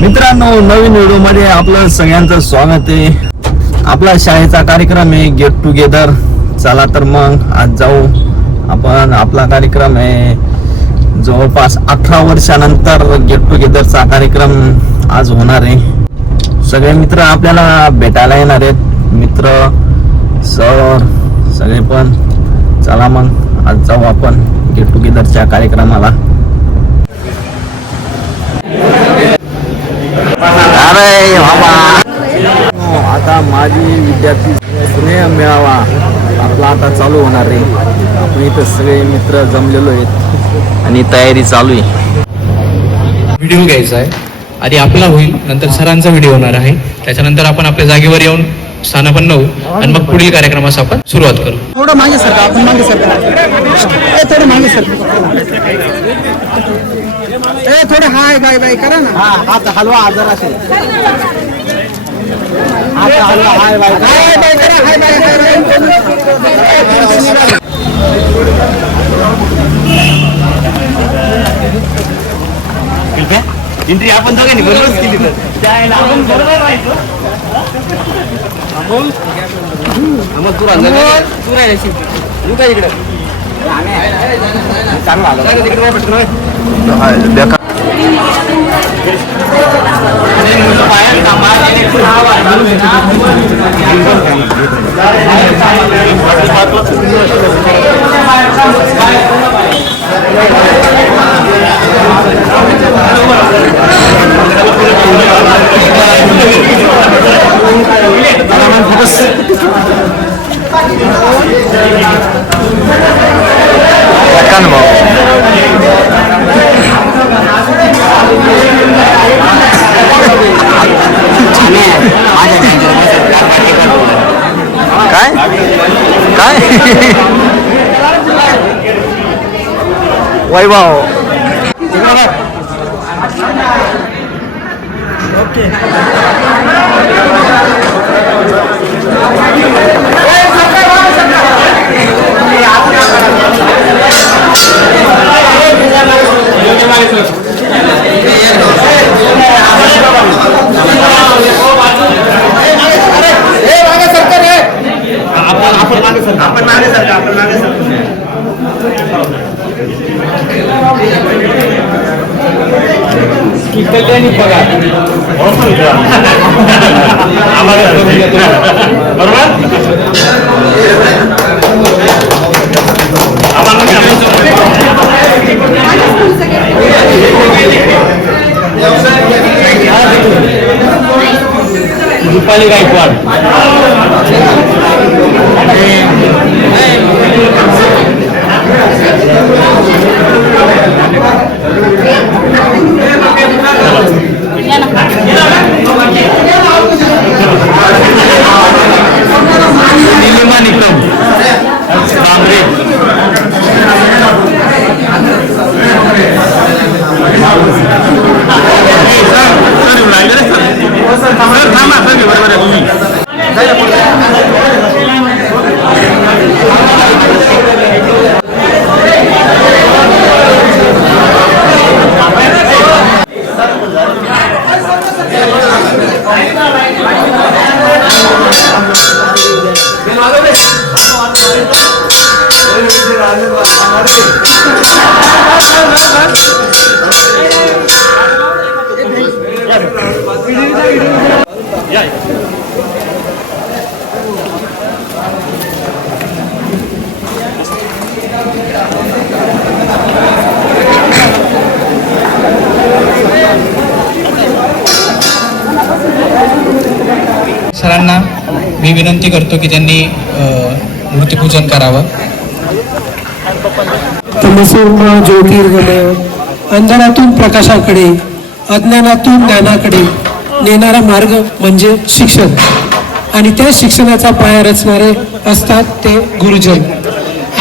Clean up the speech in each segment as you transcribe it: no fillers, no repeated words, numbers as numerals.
मित्रांनो, नवीन व्हिडिओ मध्ये आपलं सगळ्यांचं स्वागत आहे. आपला शाळेचा कार्यक्रम आहे गेट टुगेदर. चला तर मग आज जाऊ आपण. आपला कार्यक्रम आहे जवळपास 18 वर्षानंतर गेट टुगेदरचा कार्यक्रम आज होणार आहे. सगळे मित्र आपल्याला भेटायला येणार आहेत, मित्र सर सगळे पण. चला मग आज जाऊ आपण गेट टुगेदरच्या कार्यक्रमाला. अरे बाबा, आता माझी विद्यार्थी स्नेह मेळावा आपला आता चालू होणार आहे. आपण इथं सगळे मित्र जमलेलो आहेत आणि तयारी चालू आहे. व्हिडिओ घ्यायचा आहे आधी आपला होईल, नंतर सरांचा व्हिडिओ होणार आहे. त्याच्यानंतर आपण आपल्या जागेवर येऊन स्थानापन्न होऊ आणि मग पुढील कार्यक्रमास आपण सुरुवात करू. थोडं मागे सरका, आपण मागे सरका, थोडं मागे सरका, थोडं हाय बाय बाय करा ना. हात हलवा आजार असेल, हात हलवा, हाय बाय हाय बाय करा, हाय बाय एंट्री आपण दोघांनी बरोबरच केली तर त्याला आपण बरोबर राहायचो. मग तू राहिल्याशी तू काय इकडे चांगला आला तिकडे पटकन. काय काय वैभव ओके. रुपाली गायकवाड, नीलिमा निकम, सरांना मी विनंती करतो की त्यांनी मूर्तीपूजन करावं. तमसोमा ज्योतिर्गमय, अंधारातून प्रकाशाकडे, अज्ञानातून ज्ञानाकडे नेणारा मार्ग म्हणजे शिक्षण. आणि त्या शिक्षणाचा पाया रचणारे असतात ते गुरुजन.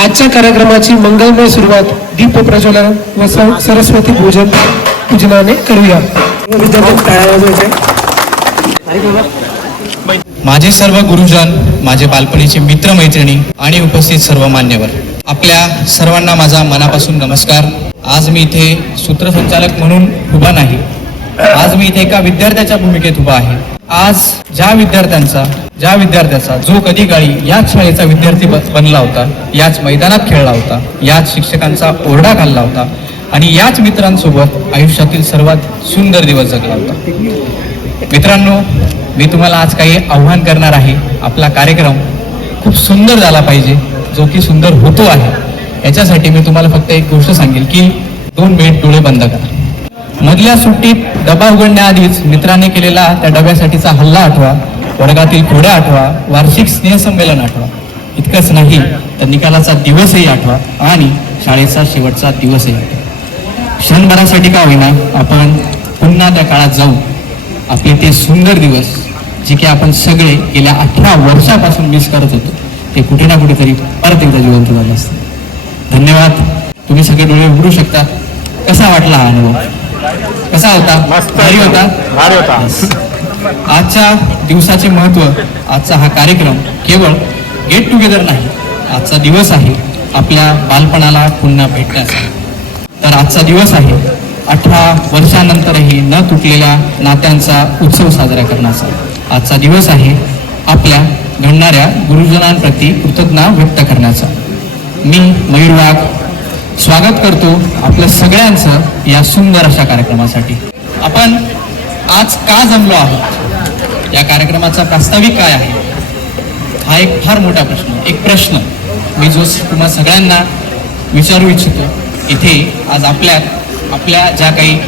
आजच्या कार्यक्रमाची मंगलमय सुरुवात दीप प्रज्वलन व सरस्वती पूजनाने करूया. माझे सर्व गुरुजन, माझे बालपणीचे मित्रमैत्रिणी आणि उपस्थित सर्व मान्यवर, आपल्या सर्वांना माझा मनापासून नमस्कार. आज मी इथे सूत्रसंचालक म्हणून उभा नाही, आज मी इथे एका विद्यार्थ्याच्या भूमिकेत उभा आहे. आज ज्या विद्यार्थ्याचा जो कधी काळी याच शाळेचा विद्यार्थी बनला होता, याच मैदानात खेळला होता, याच शिक्षकांचा ओरडा खाल्ला होता आणि याच मित्रांसोबत आयुष्यातील सर्वात सुंदर दिवस जगला होता. मित्रांनो, मी तुम्हाला आज काही आव्हान करणार आहे. आपला कार्यक्रम खूप सुंदर झाला पाहिजे, जो की सुंदर होतो आहे. याच्यासाठी मी तुम्हाला फक्त एक गोष्ट सांगेल की 2 मिनिट डोळे बंद करा. मधल्या सुट्टीत डबा उघडण्याआधीच मित्राने केलेला त्या डब्यासाठीचा हल्ला आठवा, वर्गातील खोड्या आठवा, वार्षिक स्नेहसंमेलन आठवा. इतकंच नाही तर निकालाचा दिवसही आठवा आणि शाळेचा शेवटचा दिवसही आठवा. क्षणभरासाठी का होईना आपण पुन्हा त्या काळात जाऊ. आपले ते सुंदर दिवस जे की आपण सगळे गेल्या 18 वर्षापासून मिस करत होतो, ते कुठे ना कुठेतरी परत एकदा जिवंत झालं असतं. धन्यवाद. तुम्ही सगळे डोळे उघडू शकता. कसा वाटला हा अनुभव? कसा होता? भारी होता. आजच्या दिवसाचे महत्व, आजचा हा कार्यक्रम केवळ गेट टुगेदर नाही, आजचा दिवस आहे आपल्या बालपणाला पुन्हा भेटण्याचा. तर आजचा दिवस आहे 18 वर्षानंतरही न तुटलेल्या नात्यांचा उत्सव साजरा करण्याचा. आजचा दिवस आहे आपल्या घडणाऱ्या गुरुजनांप्रती कृतज्ञता व्यक्त करण्याचा. मी मयूर वाघ स्वागत करतो आपल्या सगळ्यांचं या सुंदर अशा कार्यक्रमासाठी. आपण आज का जमलो आहोत, या कार्यक्रमाचा प्रास्ताविक काय आहे, हा एक फार मोठा प्रश्न. एक प्रश्न मी जो तुम्हा सगळ्यांना विचारू इच्छितो. इथे आज आपल्या ज्या काही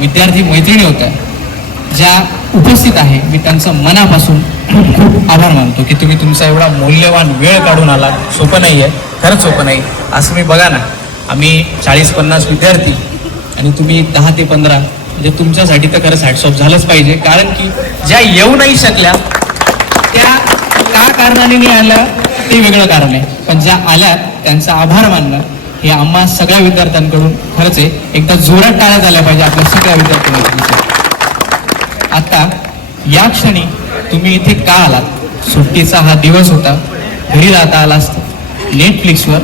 विद्यार्थी मैत्रिणी होत्या, ज्या उपस्थित आहे, मी त्यांचं मनापासून खूप खूप आभार मानतो की तुम्ही तुमचा एवढा मौल्यवान वेळ काढून आलात. सोपं नाही आहे, खरंच सोपं नाही. असं मी बघा ना, आम्ही 40-50 विद्यार्थी आणि तुम्ही 10 ते 15, म्हणजे तुमच्यासाठी तर खरंच हॅट्स ऑफ झालंच पाहिजे. कारण की ज्या येऊ नाही शकल्या त्या का कारणाने नाही आल्या ते वेगळं कारण आहे, पण ज्या आल्या त्यांचा आभार मानणं हे आम्हा सगळ्या विद्यार्थ्यांकडून खरंच आहे. एकदा जोरात टाळ्या झाल्या पाहिजे आपल्या सगळ्या विद्यार्थ्यांना. आता या क्षणी तुम्ही इथे का आलात? सुट्टीचा हा दिवस होता, घरी राहता आला असतं, नेटफ्लिक्सवर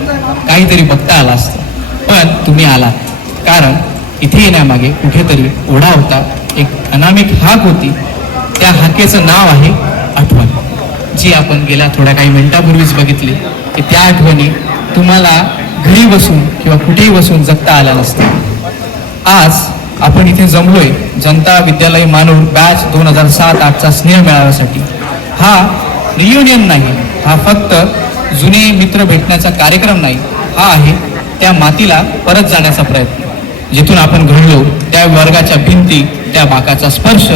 काहीतरी बघता आला असतं, पण तुम्ही आलात कारण इथे येण्यामागे कुठेतरी ओढा होता, एक अनामिक हाक होती. त्या हाकेचं नाव आहे आठवण, जी आपण गेल्या थोड्या काही मिनिटापूर्वीच बघितली की त्या आठवणी तुम्हाला घरी बसून किंवा कुठेही बसून जगता आल्या नसतं. आज आपण इथे जमलोय जनता विद्यालय मानूर बॅच 2007-8चा स्नेह मेळाव्यासाठी. हा रियुनियन नाही, हा फक्त जुने मित्र भेटण्याचा कार्यक्रम नाही, हा आहे त्या मातीला परत जाण्याचा प्रयत्न. जिथून आपण घडलो, त्या वर्गाच्या भिंती, त्या बाकाचा स्पर्श,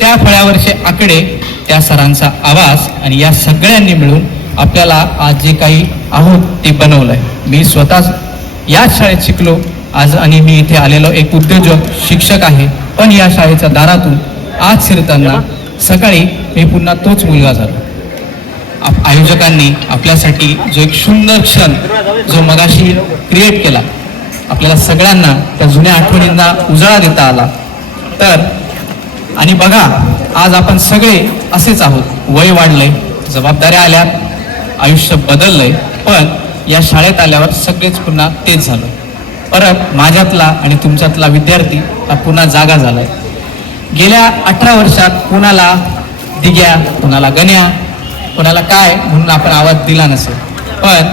त्या फळ्यावरचे आकडे, त्या सरांचा आवाज आणि या सगळ्यांनी मिळून आपल्याला आज जे काही आहोत ते बनवलंय. मी स्वतः याच शाळेत शिकलो आज आणि मी इथे आलेलो एक उद्योजक शिक्षक आहे, पण या शाळेच्या दारातून आज शिरताना सकाळी मी पुन्हा तोच मुलगा झालो. आयोजकांनी आपल्यासाठी जो एक सुंदर क्षण जो मगाशी क्रिएट केला, आपल्याला सगळ्यांना त्या जुन्या आठवणींना उजाळा देता आला. तर आणि बघा, आज आपण सगळे असेच आहोत. वय वाढलंय, जबाबदाऱ्या आल्या, आयुष्य बदललंय, पण या शाळेत आल्यावर सगळेच पुन्हा तेच झालं. परत माझ्यातला आणि तुमच्यातला विद्यार्थी हा पुन्हा जागा झालाय. गेल्या 18 वर्षात कोणाला दिग्या, कोणाला गण्या, कोणाला काय म्हणून आपण आवाज दिला नसेल, पण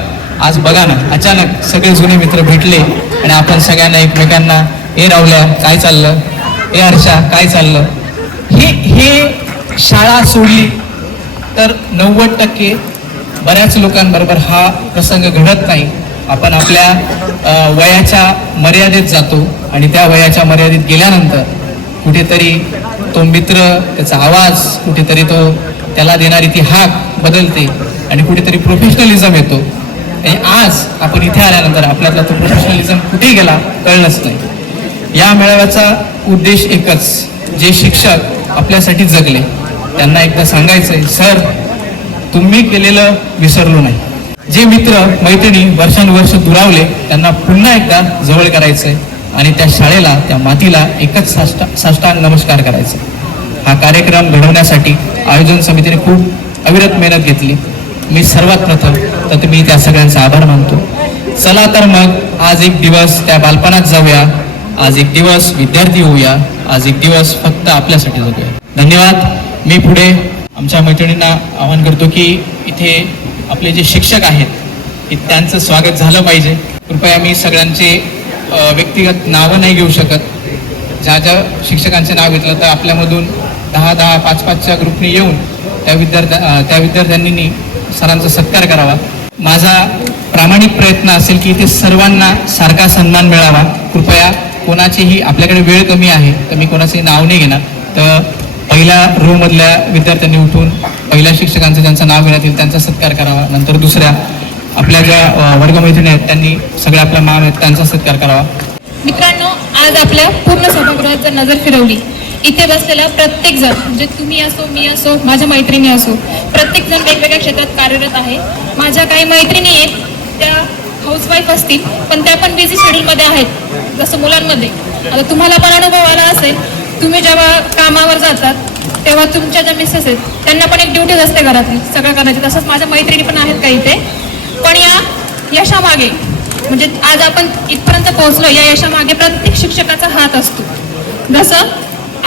आज बघा ना, अचानक सगळे जुने मित्र भेटले आणि आपण सगळ्यांना एकमेकांना ए रावल्या काय चाललं, ए हर्षा काय चाललं, हे शाळा सोडली तर 90% बऱ्याच लोकांबरोबर हा प्रसंग घडत नाही. आपण आपल्या वयाच्या मर्यादेत जातो आणि त्या वयाच्या मर्यादेत गेल्यानंतर कुठेतरी तो मित्र, त्याचा आवाज, कुठेतरी तो त्याला देणारी ती हाक बदलते आणि कुठेतरी प्रोफेशनलिझम येतो. आणि आज आपण इथे आल्यानंतर आपल्यातला तो प्रोफेशनलिझम कुठे गेला कळलंच नाही. या मेळाव्याचा उद्देश एकच, जे शिक्षक आपल्यासाठी जगले त्यांना एकदा सांगायचंय, सर तुम्ही केलेलं विसरलो नाही. जे मित्र मैत्रिणी वर्षानुवर्ष दुरावले त्यांना पुन्हा एकदा जवळ करायचंय आणि त्या शाळेला, त्या मातीला एकच साष्टांग नमस्कार करायचा. हा कार्यक्रम घडवण्यासाठी आयोजन समितीने खूप अविरत मेहनत घेतली. मी सर्वात प्रथम तर मी त्या सगळ्यांचा आभार मानतो. चला तर मग आज एक दिवस त्या बालपणात जाऊया, आज एक दिवस विद्यार्थी होऊया, आज एक दिवस फक्त आपल्यासाठी जगूया. धन्यवाद. मी पुढे आमच्या मैत्रिणींना आवाहन करतो की इथे आपले जे शिक्षक आहेत की त्यांचं स्वागत झालं पाहिजे. कृपया मी सगळ्यांचे व्यक्तिगत नावं नाही घेऊ शकत. ज्या ज्या शिक्षकांचे नाव घेतलं तर आपल्यामधून 10-10, 5-5च्या ग्रुपने येऊन त्या विद्यार्थ्यांनी सरांचा सत्कार करावा. माझा प्रामाणिक प्रयत्न असेल की इथे सर्वांना सारखा सन्मान मिळावा. कृपया कोणाचीही, आपल्याकडे वेळ कमी आहे तर मी कोणाचंही नाव नाही घेणार. तर पहिल्या रो मधल्या विद्यार्थ्यांनी उठून पहिल्या शिक्षकांचं ज्यांचं नाव घेण्यात येईल त्यांचा सत्कार करावा. नंतर दुसऱ्या आपल्या ज्या वर्गमैत्रिणी आहेत त्यांनी सगळ्या आपल्या मान आहेत त्यांचा सत्कार करावा. मित्रांनो, आज आपल्या पूर्ण सभागृहात जर नजर फिरवली, इथे बसलेला प्रत्येक जण, म्हणजे तुम्ही असो, मी असो, माझ्या मैत्रिणी असो, प्रत्येक जण वेगवेगळ्या क्षेत्रात कार्यरत आहे. माझ्या काही मैत्रिणी आहेत त्या हाऊसवाईफ असतील, पण त्या पण बिझी शेड्यूलमध्ये आहेत, जसं मुलांमध्ये. आता तुम्हाला पण अनुभव आला असेल, तुम्ही जेव्हा कामावर जातात तेव्हा तुमच्या ज्या मिसेस आहेत त्यांना पण एक ड्युटीज असते घरातली सगळं करायची. तसंच माझ्या मैत्रिणी पण आहेत काही इथे. पण या यशामागे, म्हणजे आज आपण इथपर्यंत पोहोचलो, या यशामागे प्रत्येक शिक्षकाचा हात असतो. जसं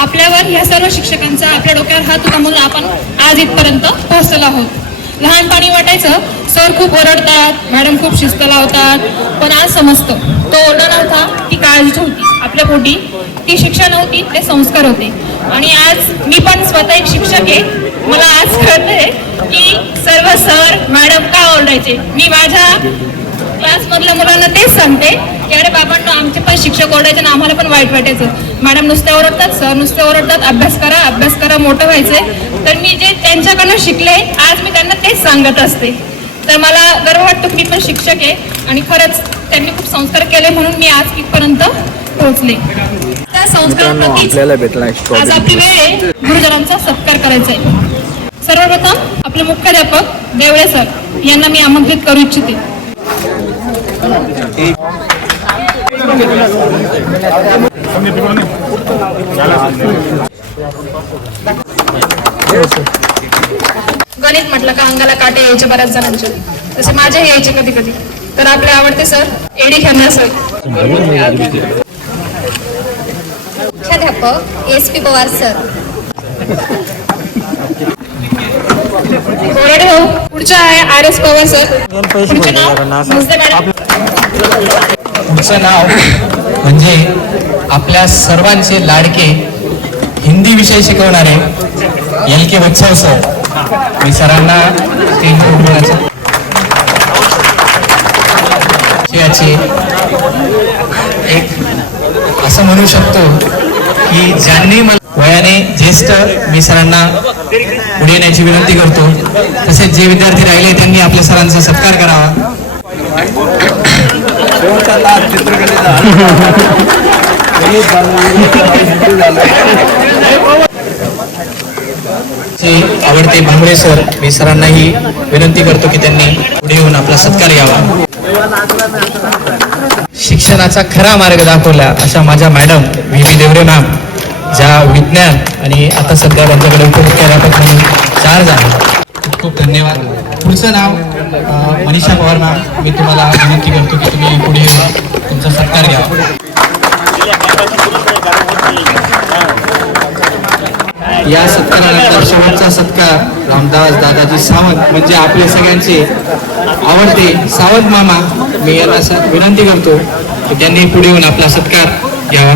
आपल्यावर ह्या सर्व शिक्षकांचा आपल्या डोक्यावर हात होता म्हणून आपण आज इथपर्यंत पोहोचलेलो आहोत. लहानपणी वाटायचं सर खूप ओरडतात, मॅडम खूप शिस्त लावतात, पण आज समजतं तो ओरडा नव्हता, ती काळजी होती आपल्या पोटी, ती शिक्षा नव्हती, ते संस्कार होते. आणि आज मी पण स्वतः एक शिक्षक आहे. मला आज कळतंय की सर्व सर मॅडम का ओरडायचे. मी माझ्या क्लासमधल्या मुलांना तेच सांगते की अरे बाबांनो, आमचे पण शिक्षक ओरडायचे ना, आम्हाला पण वाईट वाटायचं. मॅडम नुसते ओरडतात, सर नुसते ओरडतात, अभ्यास करा, मोठं व्हायचंय. तर मी जे त्यांच्याकडनं शिकले आज मी त्यांना तेच सांगत असते. तर मला गर्व वाटतो की मी पण शिक्षक आहे आणि खरंच त्यांनी खूप संस्कार केले म्हणून मी आज इथपर्यंत पोहोचले. त्या संस्काराप्रतीच आज आपली वेळ आहे गुरुजनांचा सत्कार करायचा आहे. सर्वप्रथम आपले मुख्याध्यापक देवळे सर यांना मी आमंत्रित करू इच्छिते. गणित म्हटलं का अंगाला काटे यायचे बऱ्याच जणांचे, तसे माझे यायचे कधी कधी. तर आपले आवडते सर एडी खेळणार सर. मुख्याध्यापक SP पवार सर. कोरडे हो. पुढचे आहे RS पवार सर. तुमचे नाव मस्ते मॅडम. पुढचं नाव म्हणजे आपल्या सर्वांचे लाडके हिंदी विषय शिकवणारे LK वत्सव सर. मी सरांना स्टेजवर बोलण्याचं एक असं म्हणू शकतो की ज्यांनी वयाने ज्येष्ठ, मी सरांना पुढे येण्याची विनंती करतो. तसेच जे विद्यार्थी राहिले त्यांनी आपल्या सरांचा सत्कार करावा. आवडते भांबळे सर, मी सरांनाही विनंती करतो की त्यांनी पुढे येऊन आपला सत्कार घ्यावा. शिक्षणाचा खरा मार्ग दाखवला अशा माझ्या मॅडम VV देवरे मॅम, ज्या विज्ञान आणि आता सध्या त्यांच्याकडे उपमुख्याध्यापक म्हणून 4 जण. खूप खूप धन्यवाद. पुढचं नाव मनीषा पवार मॅम, मी तुम्हाला विनंती करतो की तुम्ही पुढे येऊन तुमचा सत्कार घ्यावा. या सत्कारानंतर शेवटचा सत्कार रामदास दादाजी सावंत, म्हणजे आपले सगळ्यांचे आवडते सावंत मामा, मी यांना विनंती करतो की त्यांनी पुढे येऊन आपला सत्कार घ्यावा.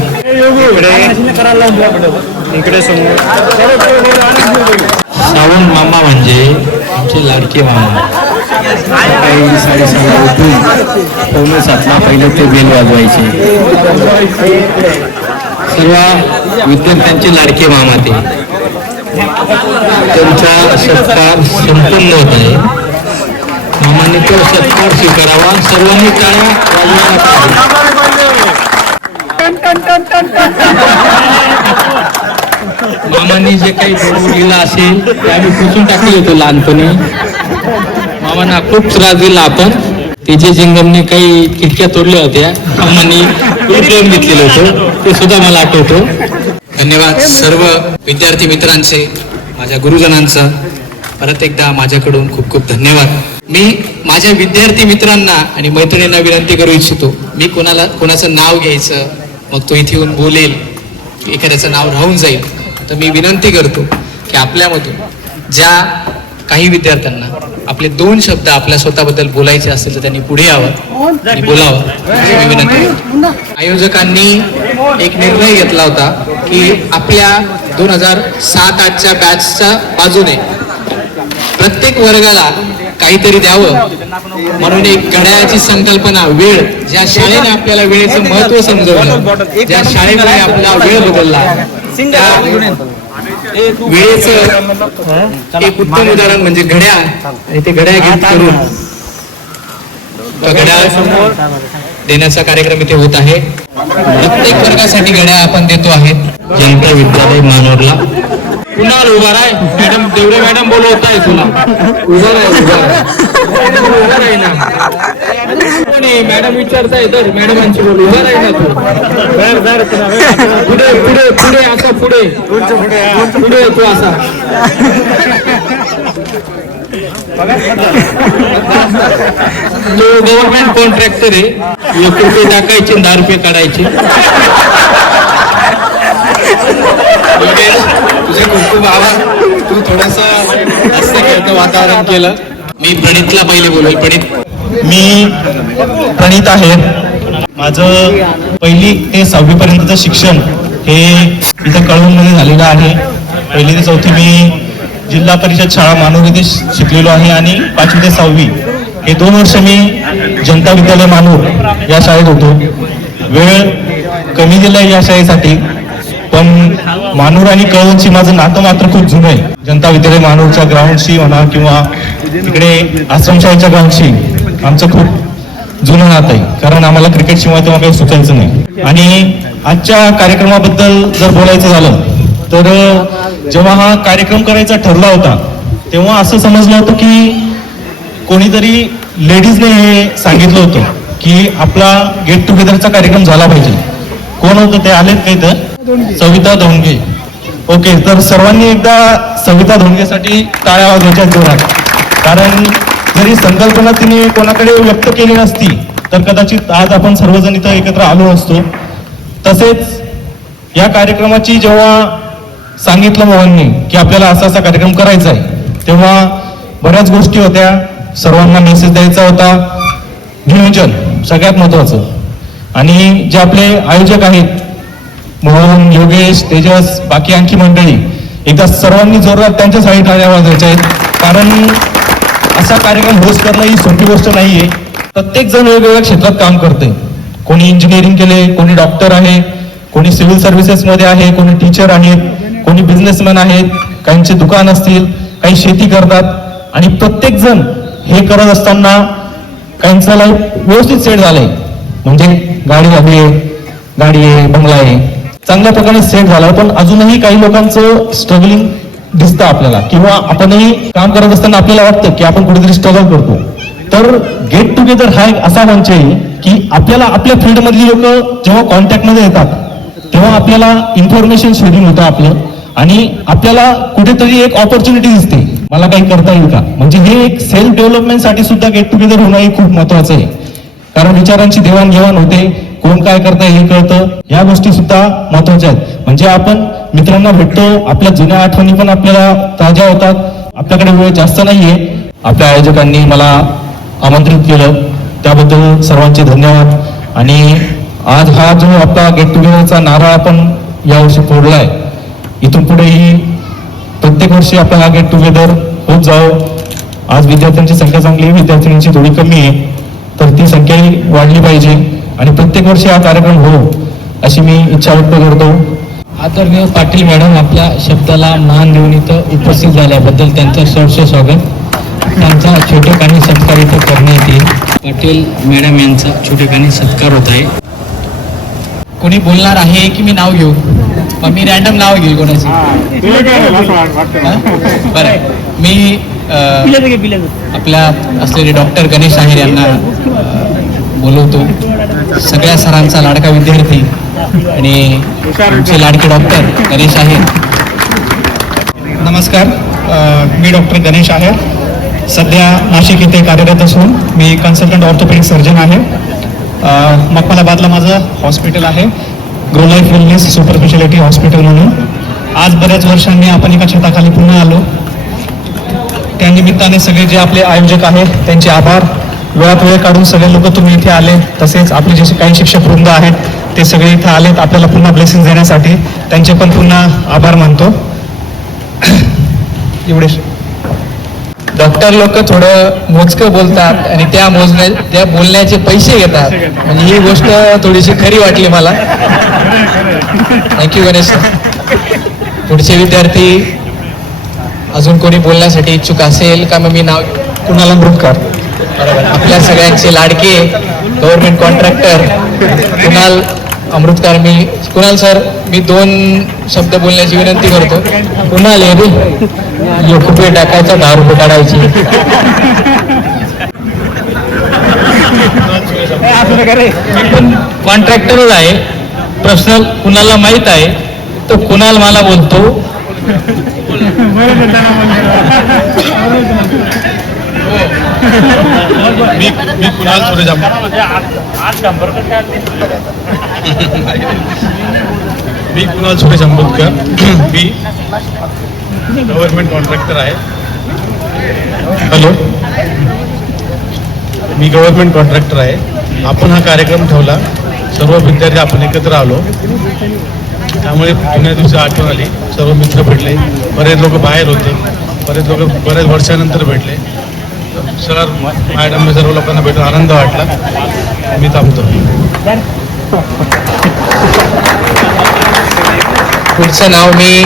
सावंत मामा म्हणजे आमचे लाडके मामा. सकाळी 6:30 उठून 6:45 पहिले ते बेल वाजवायचे. सर्व विद्यार्थ्यांचे लाडके मामा ते. त्यांचा सत्कार संपन्न होत आहे. मामांनी तो सत्कार स्वीकारावा. सर्वांनी टाळ्या वाजवायला मामांनी जे काही बरोबर लिहिलं असेल ते आम्ही पुसून टाकले होतो लहानपणी. मामांना खूप त्रास दिला आपण. ते जे जिंगमने काही खिडक्या तोडल्या होत्या मामांनी उचलून घेतलेलं होतं, ते सुद्धा मला आठवतो. धन्यवाद सर्व विद्यार्थी मित्रांचे, माझ्या गुरुजनांचं परत एकदा माझ्याकडून खूप खूप धन्यवाद. मी माझ्या विद्यार्थी मित्रांना आणि मैत्रिणींना विनंती करू इच्छितो, मी कोणाचं नाव घ्यायचं मग तो इथे येऊन बोलेल, एखाद्याचं नाव राहून जाईल, तर मी विनंती करतो की आपल्यामधून ज्या काही विद्यार्थ्यांना आपले 2 शब्द आपल्या स्वतःबद्दल बोलायचे असतील तर त्यांनी पुढे यावं आणि बोलावं अशी मी विनंती करतो. आयोजकांनी एक निर्णय घेतला होता की आपल्या 2007-08च्या बॅचच्या बाजूने प्रत्येक वर्गाला काहीतरी द्यावं, म्हणून एक घड्याळाची संकल्पना, वेळ, ज्या शाळेने आपल्याला वेळेचं महत्व समजवलं, ज्या शाळेने आपला वेळ बदलला, त्या वेळेचं एक उत्तम उदाहरण म्हणजे घड्याळ. ते घड्याळ गिफ्ट करून घड्याळ समोर देण्याचा कार्यक्रम इथे होत आहे. प्रत्येक वर्गासाठी घड्याळ आपण देतो आहे. जनता विद्यालय मानवला पुन्हा उभा राय मॅडम, देवरे मॅडम बोलवत आहे तुला. उभा राही ना मॅडम विचारताय तर मॅडमांची बोल. उभा राही ना तू. पुढे पुढे पुढे असं पुढे पुढे तू असा. तो गव्हर्नमेंट कॉन्ट्रॅक्टर आहे. 1 रुपये टाकायचे 10 रुपये काढायचे. तुझे खूप खूप आभार. तू थोडस वातावरण केलं. मी प्रणितला पहिले बोलेल. प्रणित. मी प्रणित आहे. माझं 1ली ते 6वी पर्यंतचं शिक्षण हे इथं कळवणमध्ये झालेलं आहे. 1ली ते 4थी मी जिल्हा परिषद शाळा मानूर इथे शिकलेलो आहे आणि 5वी ते 6वी हे 2 वर्ष मी जनता विद्यालय मानूर या शाळेत होतो. वेळ कमी दिलाय या शाळेसाठी, पण मानूर आणि कळवणशी माझं नातं मात्र खूप जुनं आहे. जनता विद्यालय मानूरच्या ग्राउंडशी म्हणा किंवा तिकडे आश्रमशाळेच्या ग्राउंडशी आमचं खूप जुनं नातं आहे, कारण आम्हाला क्रिकेटशिवाय तेव्हा काही सुचायचं नाही. आणि आजच्या कार्यक्रमाबद्दल जर बोलायचं झालं तर जेव्हा हा कार्यक्रम करायचा ठरला होता तेव्हा असं समजलं होतं की कोणीतरी लेडीजने हे सांगितलं होतं की आपला गेट टुगेदरचा कार्यक्रम झाला पाहिजे. कोण होतं ते आलेत काही तर? सविता धोंडगे. ओके, तर सर्वांनी एकदा सविता धोंडगेसाठी टाळ्या वाजवायच्या जोरात. कारण जरी संकल्पना तिने कोणाकडे व्यक्त केली नसती तर कदाचित आज आपण सर्वजण इथं एकत्र आलो नसतो. तसेच या कार्यक्रमाची जेव्हा सांगितलं मोहननी की आपल्याला असा असा कार्यक्रम करायचा आहे, तेव्हा बऱ्याच गोष्टी होत्या. सर्वांना मेसेज द्यायचा होता, नियोजन सगळ्यात महत्वाचं. आणि जे आपले आयोजक आहेत मोहन, योगेश, तेजस, बाकी आणखी मंडळी, एकदा सर्वांनी जोरात त्यांच्यासाठी टाळ्या वाजवायच्या आहेत. कारण असा कार्यक्रम होस्ट करणं ही सोपी गोष्ट नाहीये. प्रत्येक जण वेगवेगळ्या क्षेत्रात काम करते. कोणी इंजिनिअरिंग केले, कोणी डॉक्टर आहे, कोणी सिव्हिल सर्व्हिसेस मध्ये आहे, कोणी टीचर आहेत, कोणी बिझनेसमॅन आहेत, काहींचे दुकान असतील, काही शेती करतात. आणि प्रत्येक जण हे करत असताना काहींचं लाईफ व्यवस्थित सेट झालंय, म्हणजे गाडी लागली आहे, गाडी आहे, बंगला आहे, चांगल्या प्रकारे सेट झालाय. पण अजूनही काही लोकांचं स्ट्रगलिंग दिसतं आपल्याला, किंवा आपणही काम करत असताना आपल्याला वाटतं की आपण कुठेतरी स्ट्रगल करतो. तर गेट टुगेदर हा एक असा मंच आहे की आपल्याला आपल्या फील्डमधली लोक जेव्हा कॉन्टॅक्टमध्ये येतात तेव्हा आपल्याला इन्फॉर्मेशन शेअरिंग होतं आपलं, आणि आपल्याला कुठेतरी एक ऑपॉर्च्युनिटी दिसते, मला काही करता येईल का. म्हणजे हे एक सेल्फ डेव्हलपमेंटसाठी सुद्धा गेट टुगेदर होणं हे खूप महत्वाचं आहे. कारण विचारांची देवाणघेवाण होते, कोण काय करताय हे कळतं, या गोष्टी सुद्धा महत्वाच्या आहेत. म्हणजे आपण मित्रांना भेटतो, आपल्या जुन्या आठवणी पण आपल्याला ताज्या होतात. आपल्याकडे वेळ जास्त नाहीये. आपल्या आयोजकांनी मला आमंत्रित केलं त्याबद्दल सर्वांचे धन्यवाद. आणि आज हा जो आपला गेट टुगेदरचा नारा आपण यावर्षी फोडलाय, इथून पुढेही प्रत्येक वर्षी आपला हा गेट टुगेदर होत जावं. आज विद्यार्थ्यांची संख्या चांगली आहे, विद्यार्थ्यांची थोडी कमी आहे, तर ती संख्याही वाढली पाहिजे आणि प्रत्येक वर्षी हा कार्यक्रम हो अशी मी इच्छा व्यक्त करतो. आदरणीय पाटील मॅडम आपल्या शब्दाला मान देऊन इथं उपस्थित झाल्याबद्दल त्यांचं सहर्ष स्वागत. त्यांचा छोटेखानी सत्कार इथं करण्यात येईल. पाटील मॅडम यांचा छोटेखानी सत्कार होत आहे. कोणी बोलणार आहे की मी नाव घेऊ? मग मी रॅन्डम नाव घेईल कोणाचे. बरं, मी आपल्या असलेले डॉक्टर गणेश आहेर यांना बोलवतो. सगळ्या सरांचा लाडका विद्यार्थी आणि आमचे लाडके डॉक्टर गणेश आहेर. नमस्कार, मी डॉक्टर गणेश आहेर. सध्या नाशिक येथे कार्यरत असून मी कन्सल्टंट ऑर्थोपेडिक सर्जन आहे. मखमलाबादला माझं हॉस्पिटल आहे. Grow life wellness super speciality hospital म्हणून. आज बऱ्याच वर्षांनी आपण एका छताखाली पुन्हा आलो. त्या निमित्ताने सगळे जे आपले आयोजक आहेत त्यांचे आभार. वेळात वेळ काढून सगळे लोक तुम्ही इथे आले. तसेच आपले जे काही शिक्षक वृंद आहेत ते सगळे इथे आलेत आपल्याला पुन्हा ब्लेसिंग देण्यासाठी. त्यांचे पण पुन्हा आभार मानतो. एवढे. डॉक्टर लोक थोडं मोजकं बोलतात आणि त्या बोलण्याचे पैसे घेतात. म्हणजे ही गोष्ट थोडीशी खरी वाटली मला. Thank you Ganesh sir. पुढचे विद्यार्थी अजून कोणी बोलण्यासाठी इच्छुक असेल का? मग मी नाव कुणाल अमृतकर. बरोबर. आपल्या सगळ्यांचे लाडके government contractor Kunal Amritkar. Kunal sir, मी 2 शब्द बोलण्याची विनंती करतो. कुणाल हे रुपये टाकायचा 10 रुपये काढायचे. मी पण कॉन्ट्रॅक्टरच आहे. पर्सनल कुणाला माहित आहे. तो कुणाल मला बोलतो. मी कुणाल सुरेश मी कुणाल सुरेश आंबेडकर. मी गव्हर्नमेंट कॉन्ट्रॅक्टर आहे. हॅलो, मी गव्हर्नमेंट कॉन्ट्रॅक्टर आहे. आपण हा कार्यक्रम ठेवला, सर्व विद्यार्थी आपण एकत्र आलो, त्यामुळे जुन्या दिवशी आठवण आली. सर्व मित्र भेटले. बरेच लोक बाहेर होते, बरेच लोक बऱ्याच वर्षानंतर भेटले. सर मॅडम सर्व लोकांना भेटून आनंद वाटला. मी थांबतो. पुढचं नाव मी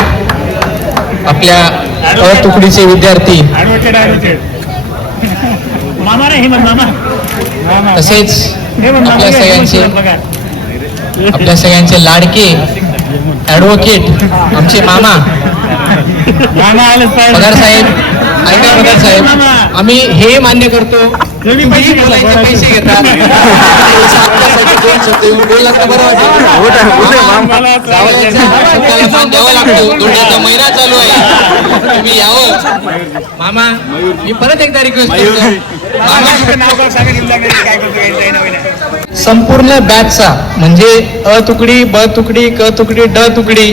आपल्या तुकडीचे विद्यार्थी तसेच आपल्या सगळ्यांचे लाडके ॲडव्होकेट आमचे मामा पगार साहेब. ऐका पगार साहेब, आम्ही हे मान्य करतो की बोलायचे पैसे घेतात. बोलला तर बरं वाटेल. शब्दाला मान द्यावा लागतो. धुण्याचा महिना चालू आहे. तुम्ही यावं. मामा, मी परत एकदा रिक्वेस्ट करतो. संपूर्ण बॅचचा म्हणजे अ तुकडी, ब तुकडी, क तुकडी, ड तुकडी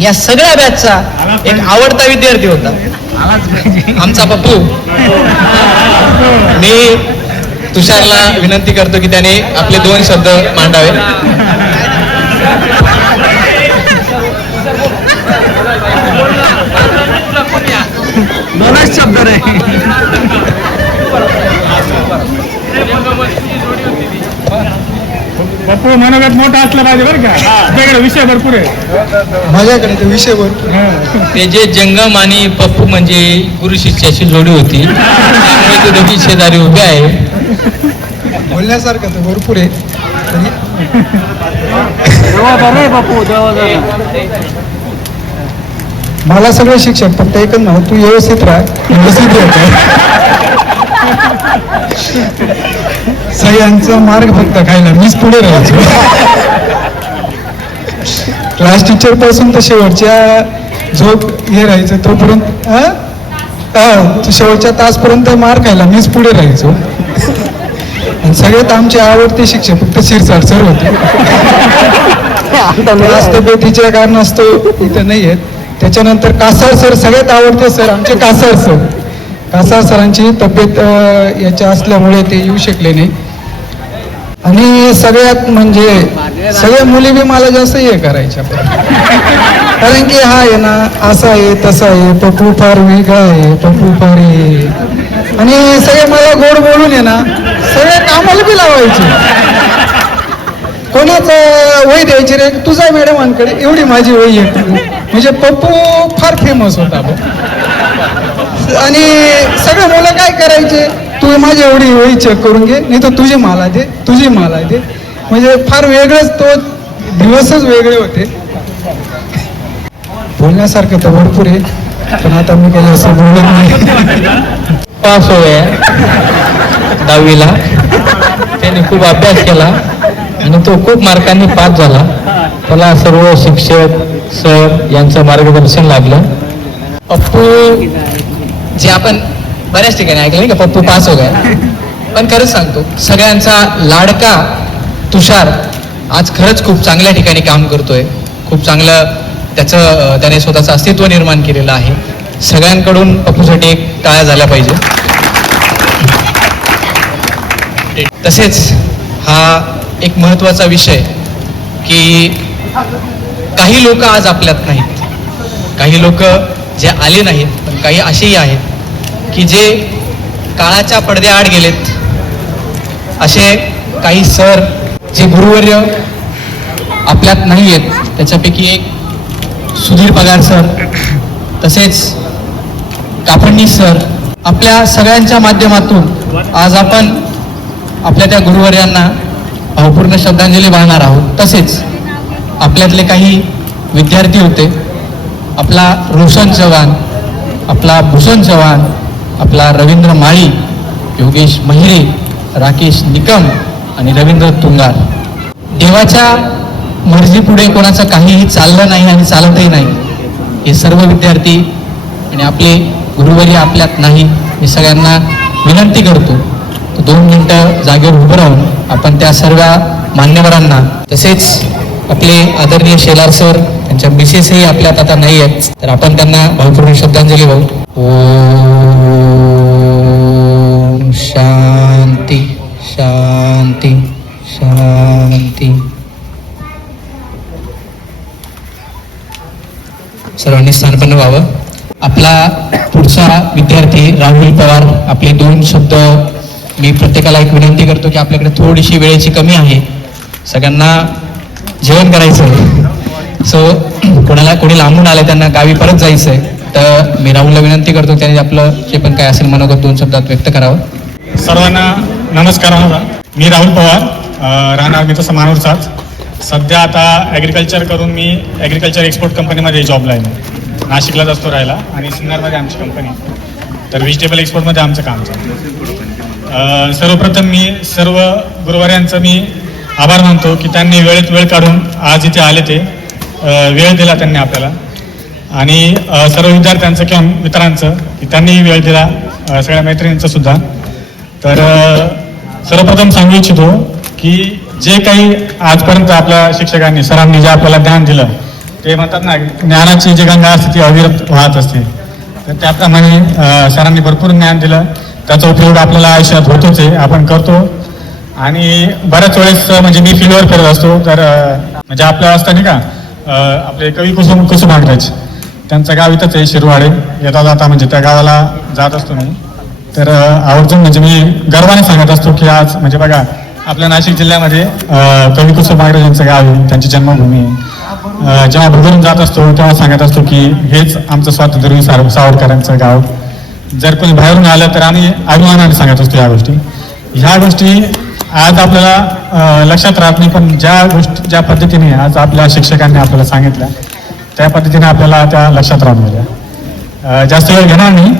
या सगळ्या बॅचचा एक आवडता विद्यार्थी होता आमचा पप्पू. मी तुषारला विनंती करतो की त्याने आपले 2 शब्द मांडावे. दोनच शब्द रे. पप्पू मनोगत मोठा असला पाहिजे बरं का. आपल्याकडे विषय भरपूर आहे. माझ्याकडे ते विषय भरपूर. ते जे जंगम आणि पप्पू म्हणजे गुरु शिष्याची जोडी होती, त्यामुळे ते दोघी शेजारी उभे आहे. बोलण्यासारखं तर भरपूर आहे. मला सगळे शिक्षक फक्त एकच नाव, तू व्यवस्थित राह, व्यवस्थित राह. सगळ्यांचा मार्ग फक्त खायला मीच पुढे राहायचो. क्लास टीचर पासून तर शेवटच्या झोप हे राहायचं तोपर्यंत शेवटच्या तासपर्यंत मार खायला मीच पुढे राहायचो. आणि सगळ्यात आमचे आवडते शिक्षक फक्त शिरसाट सर होते. तब्येतीच्या कारणास्तव इथं नाही आहेत. त्याच्यानंतर कासार सर सगळ्यात आवडते सर आमचे कासार सर. कासार सरांची तब्येत याच्या असल्यामुळे ते येऊ शकले नाही. आणि सगळ्यात म्हणजे सगळ्या मुली बी मला जास्त हे करायच्या, कारण की हा आहे ना असा आहे तसा आहे, पप्पू फार वेगळा आहे, पप्पू फार आहे. आणि सगळे मला गोड बोलून आहे ना सगळे कामाला बी लावायचे. कोणाचं वही द्यायची रे, तुझा मॅडमांकडे एवढी माझी वही आहे. म्हणजे पप्पू फार फेमस होता. आणि सगळे मुलं काय करायचे, तू माझी एवढी वही चेक करून घे, नाही तर तुझी मला दे, तुझी मला दे. म्हणजे फार वेगळंच तो दिवसच वेगळे होते. बोलण्यासारखं तर भरपूर आहे, पण आता मी काही असं बोलत नाही. पास होय 10वीला. त्याने खूप अभ्यास केला आणि तो खूप मार्कांनी पास झाला. त्याला सर्व शिक्षक सर यांचं मार्गदर्शन लागलं. पप्पू जे आपण बऱ्याच ठिकाणी ऐकलं नाही का, पप्पू पास हो गया. पण खरंच सांगतो, सगळ्यांचा लाडका तुषार आज खरंच खूप चांगल्या ठिकाणी काम करतोय. खूप चांगलं त्याने स्वतःचं अस्तित्व निर्माण केलेलं आहे. सगळ्यांकडून पप्पूसाठी एक टाळ्या झाल्या पाहिजे. तसेच हा एक महत्त्वाचा विषय की काही लोक आज आपल्यात नाहीत. काही लोक जे आले नाहीत, पण काही असेही आहेत की जे काळाच्या पडद्याआड गेलेत. असे काही सर जे गुरुवर्य आपल्यात नाही आहेत, त्याच्यापैकी एक सुधीर पगार सर, तसेच कापडणी सर, आपल्या सगळ्यांच्या माध्यमातून आज आपण आपल्या त्या गुरुवर्यांना भावपूर्ण श्रद्धांजली वाहणार आहोत. तसेच आपल्यातले काही विद्यार्थी होते, आपला रोशन चव्हाण, आपला भूषण चव्हाण, आपला रवींद्र माळी, योगेश महिरे, राकेश निकम आणि रवींद्र तुंगार. देवाच्या मर्जीपुढे कोणाचं काहीही चाललं नाही आणि चालतही नाही. हे सर्व विद्यार्थी आणि आपले गुरुवर्य आपल्यात नाही. मी सगळ्यांना विनंती करतो 2 मिनिटं जागेवर उभं राहून आपण त्या सर्व मान्यवरांना, तसेच आपले आदरणीय शेलार सर, त्यांच्या मिसेसही आपल्यात आता नाही आहेत, तर आपण त्यांना भावपूर्ण श्रद्धांजली वाहू. ओम शांती शांती शांती. सर्वांनी स्थानपन्न व्हावं. आपला पुढचा विद्यार्थी राहुल पवार, आपले 2 शब्द. मी प्रत्येकाला एक विनंती करतो की आपल्याकडे थोडीशी वेळेची कमी आहे, सगळ्यांना जेवण करायचं आहे. सो कोणी लांबून आले त्यांना गावी परत जायचं आहे, तर मी राहुलला विनंती करतो त्याने आपलं जे पण काय असेल मनोगत 2 शब्दात व्यक्त करावं. सर्वांना नमस्कार. माझा मी राहुल पवार, राहणार मी तसं मानूरचाच. सध्या आता ॲग्रिकल्चर करून मी ॲग्रिकल्चर एक्सपोर्ट कंपनीमध्ये जॉबला आहे. नाशिकलाच असतो राहायला आणि सिन्नरमध्ये आमची कंपनी, तर व्हेजिटेबल एक्सपोर्टमध्ये आमचं काम चालतं. सर्वप्रथम मी सर्व गुरुवाऱ्यांचं मी आभार मानतो की त्यांनी वेळेत वेळ काढून आज इथे आले, ते वेळ दिला त्यांनी आपल्याला. आणि सर्व विद्यार्थ्यांचं किंवा मित्रांचं की त्यांनी वेळ दिला, सगळ्या मैत्रिणींचं सुद्धा. तर सर्वप्रथम सांगू इच्छितो की जे काही आजपर्यंत आपल्या शिक्षकांनी, सरांनी जे आपल्याला ज्ञान दिलं, ते म्हणतात ना, ज्ञानाची जी गंगा असते ती अविरत वाहत असते. तर त्याप्रमाणे सरांनी भरपूर ज्ञान दिलं, त्याचा उपयोग आपल्याला आयुष्यात होतोच आहे, आपण करतो. आणि बऱ्याच वेळेस म्हणजे मी फील्डवर फिरत असतो, तर म्हणजे आपल्या असताना का आपले कवी कुसुम आगराज, त्यांचं गाव इथंच आहे शिरवाडे. येता जाता म्हणजे त्या गावाला जात असतो मी. तर आवर्जून म्हणजे मी गर्वाने सांगत असतो की आज म्हणजे बघा आपल्या नाशिक जिल्ह्यामध्ये कवी कुसुम आगराज यांचं गाव आहे, त्यांची जन्मभूमी आहे. जेव्हा भुगरून जात असतो तेव्हा सांगत असतो की हेच आमचं स्वातंत्र्यवीर सावरकरांचं गाव. जर कोणी बाहेरून आलं तर आम्ही अभिमानाने सांगत असतो या गोष्टी. ह्या गोष्टी आज आपल्याला लक्षात राहत नाही, पण ज्या पद्धतीने आज आपल्या शिक्षकांनी आपल्याला सांगितल्या त्या पद्धतीने आपल्याला त्या लक्षात राहून गेल्या. जास्त वेळ घेणार नाही,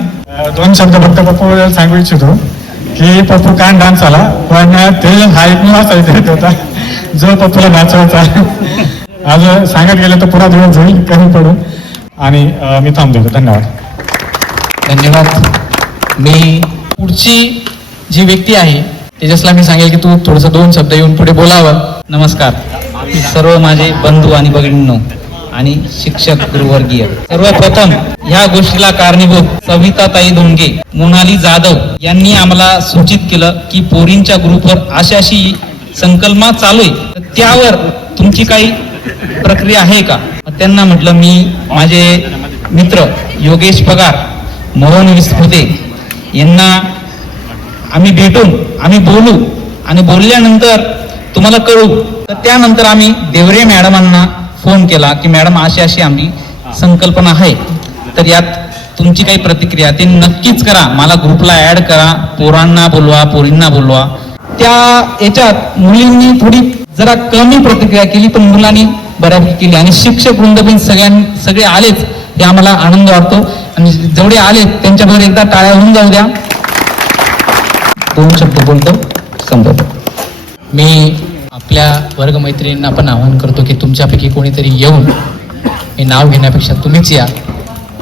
2 शब्द फक्त पप्पू सांगू इच्छितो की पप्पू कान डान्स आला, पण ते हा एक निवासा येत होता जो पप्पूला नाचवायचा. आज सांगत गेलं तर पुरा दिवस जाईल कमी पडून. आणि मी थांबतो. धन्यवाद. धन्यवाद. मी पुढची जी व्यक्ती आहे तेजसला मी सांगेल की तू थोडंसं 2 शब्द येऊन पुढे बोलावं. नमस्कार सर्व माझे बंधू आणि भगिनींनो आणि शिक्षक गुरुवर्गीय. सर्वप्रथम ह्या गोष्टीला कारणीभूत सविताताई धोंडगे, मोनाली जाधव यांनी आम्हाला सूचित केलं की पोरींच्या ग्रुपवर अशी संकल्पना चालू आहे, तर त्यावर तुमची काही प्रक्रिया आहे का? त्यांना म्हटलं मी माझे मित्र योगेश पगार, मोहन विस्फुते यांना आम्ही भेटून आम्ही बोलू आणि बोलल्यानंतर तुम्हाला कळू. तर त्यानंतर आम्ही देवरे मॅडमांना फोन केला की मॅडम अशी आमची संकल्पना आहे, तर यात तुमची काही प्रतिक्रिया ते नक्कीच करा. मला ग्रुपला ऍड करा, पोरांना बोलवा, पोरींना बोलवा. त्या याच्यात मुलींनी थोडी जरा कमी प्रतिक्रिया केली, पण मुलांनी बऱ्यापैकी केली. आणि शिक्षक वृंद पण सगळे आलेच, हे आम्हाला आनंद वाटतो. आणि जेवढे आलेत त्यांच्याबरोबर एकदा टाळ्या होऊन जाऊ द्या. 2 शब्द बोलतो, संपवतो. मी आपल्या वर्गमैत्रिणींना पण आवाहन करतो की तुमच्यापैकी कोणीतरी येऊन, मी नाव घेण्यापेक्षा तुम्हीच या.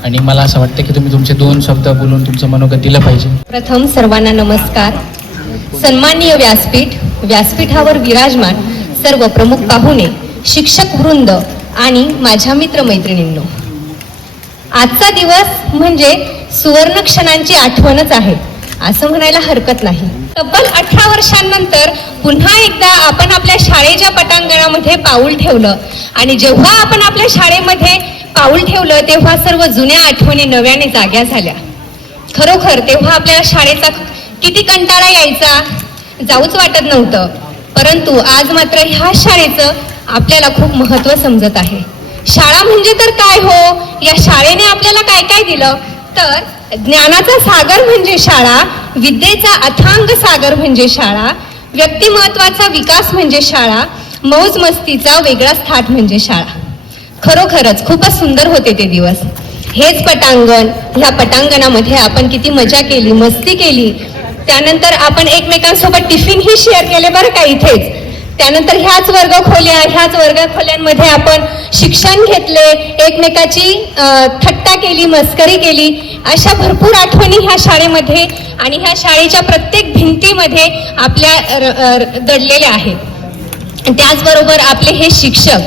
आणि मला असं वाटतं की तुम्ही तुमचे 2 शब्द बोलून तुमचं मनोगत दिलं पाहिजे. प्रथम सर्वांना नमस्कार. सन्माननीय व्यासपीठावर विराजमान सर्व प्रमुख पाहुणे, शिक्षक वृंद आणि माझ्या मित्रमैत्रिणींनो, आजचा दिवस म्हणजे सुवर्ण क्षणांची आठवणच आहे असं म्हणायला हरकत नाही. तब्बल 18 वर्षांनंतर पुन्हा एकदा आपण आपल्या शाळेच्या पटांगणामध्ये पाऊल ठेवलं आणि जेव्हा आपण आपल्या शाळेमध्ये पाऊल ठेवलं तेव्हा सर्व जुन्या आठवणी नव्याने जाग्या झाल्या. खरोखर तेव्हा आपल्याला शाळेचा किती कंटाळा यायचा, जाऊच वाटत नव्हतं. परंतु आज मात्र ह्या शाळेचं आपल्याला खूप महत्त्व समजत आहे. शाळा म्हणजे तर काय हो, या शाळेने आपल्याला काय काय दिलं तर ज्ञानाचा सागर म्हणजे शाळा, विद्येचा अथांग सागर म्हणजे शाळा, व्यक्तिमत्वाचा विकास म्हणजे शाळा, मौज मस्तीचा वेगळाच थाट म्हणजे शाळा. खरोखरच खूपच सुंदर होते ते दिवस. हेच पटांगण, ह्या पटांगणामध्ये आपण किती मजा केली, मस्ती केली. त्यानंतर आपण एकमेकांसोबत टिफिनही शेअर केले बरं का इथेच. त्यानंतर ह्याच वर्गखोल्यांमध्ये आपण शिक्षण घेतले, एकमेकाची थट्टा केली, मस्करी केली. अशा भरपूर आठवणी ह्या शाळेमध्ये आणि ह्या शाळेच्या प्रत्येक भिंतीमध्ये आपल्या दडलेल्या आहेत. त्याचबरोबर आपले हे शिक्षक,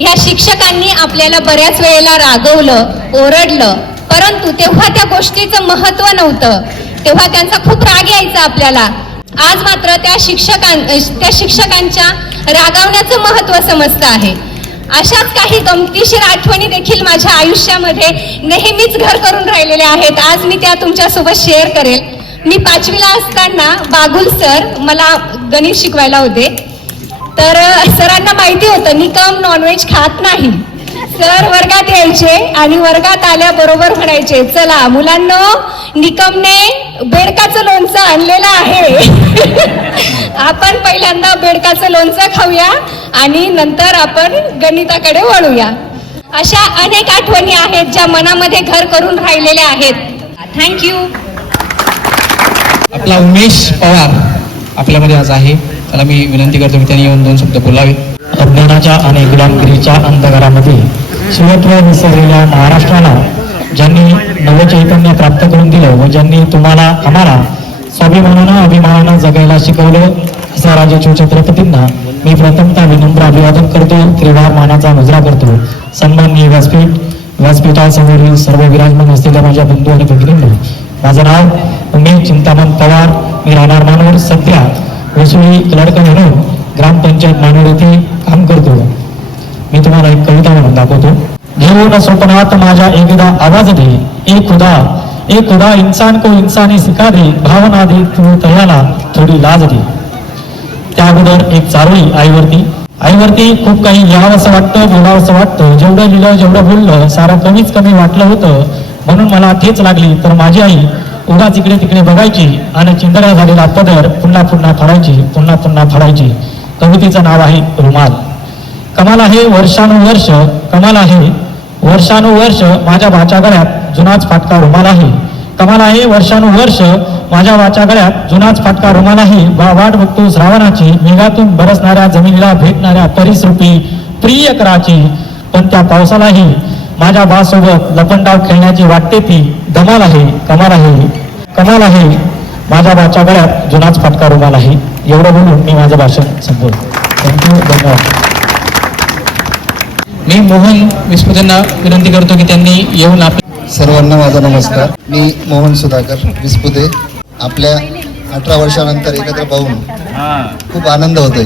ह्या शिक्षकांनी आपल्याला बऱ्याच वेळेला रागवलं, ओरडलं, परंतु तेव्हा त्या गोष्टीचं महत्त्व नव्हतं. तेव्हा त्यांचा खूप राग यायचा आपल्याला. आज मात्र त्या शिक्षकांच्या रागावण्याचं महत्त्व समजतं आहे. अशाच काही गमतीशीर आठवणी देखील माझ्या आयुष्यामध्ये नेहमीच घर करून राहिलेल्या आहेत. आज मी त्या तुमच्यासोबत शेअर करेल. मी 5वीला असताना बागुल सर मला गणित शिकवायला होते. तर सरांना माहिती होतं निकम नॉनव्हेज खात नाही. सर वर्गात यायचे आणि वर्गात आल्याबरोबर म्हणायचे, चला मुलांनो, निकमने बेडकाचं लोणचं आणलेलं आहे. आपण पहिल्यांदा बेडकाचं लोणचं खाऊया आणि नंतर आपण गणिताकडे वळूया. अशा अनेक आठवणी आहेत ज्या मनामध्ये घर करून राहिलेल्या आहेत. थँक्यू. आपला उमेश पवार आपल्यामध्ये आज आहे. त्याला मी विनंती करतो की त्यांनी येऊन 2 शब्द बोलावे. अज्ञानाच्या आणि गुलामगिरीच्या अंधकारामध्ये शिवत्व विसरलेल्या महाराष्ट्राला ज्यांनी नवचैतन्य प्राप्त करून दिलं व ज्यांनी आम्हाला स्वाभिमानानं अभिमानानं जगायला शिकवलं असा राजे छत्रपतींना मी प्रथमतः विनम्र अभिवादन करतो, त्रिवार मानाचा मुजरा करतो. सन्माननीय व्यासपीठासमोरील सर्व विराजमान असलेल्या माझ्या बंधू आणि भगिनींना, माझं नाव उमेश चिंतामण पवार. मी राहणार मानोर, सध्या वसुली क्लर्क म्हणून ग्रामपंचायत मानोर येथे काम करतो. मी तुम्हाला एक कविता म्हणून दाखवतो. घेऊन स्वप्नात माझ्या एकदा आवाज दे, ए खुदा इंसान को इंसानी सिखा दे, भावना दे तू तयाला थोडी लाज दे. त्या अगोदर एक चारोळी आईवरती खूप काही लिहावंसं वाटतं, बोलावंसं वाटतं. जेवढं लिहिलं जेवढं बोललं सारं कमीच कमी वाटलं होतं. म्हणून मला ठेच लागली तर माझी आई उगाच इकडे तिकडे बघायची आणि चिंधड्या झालेला पदर पुन्हा पुन्हा फाडायची. कवितेचं नाव आहे रुमाल. कमाल आहे वर्षानुवर्ष माझ्या वाच्या गळ्यात जुनाच फाटका रुमाल आहे. कमाल आहे वर्षानुवर्ष माझ्या वाच्या गळ्यात जुनाच फाटका रुमाल आहे. वाट बघतो श्रावणाची, मेघातून बरसणाऱ्या जमिनीला भेटणाऱ्या परिसरूपी प्रिय कराची. पण त्या पावसालाही माझ्या बासोबत लपंडाव खेळण्याची वाटते ती धमाल आहे. कमाल आहे माझ्या वाच्या गळ्यात जुनाच फाटका रुमाल आहे. एवढं बोलून मी माझं भाषण संपवतो. थँक्यू, धन्यवाद. मी मोहन विस्पुतेंना विनंती करतो की त्यांनी येऊन सर्वांना माझा नमस्कार. मी मोहन सुधाकर विस्पुते. आपल्या 18 वर्षानंतर एकत्र पाहून खूप आनंद होतोय.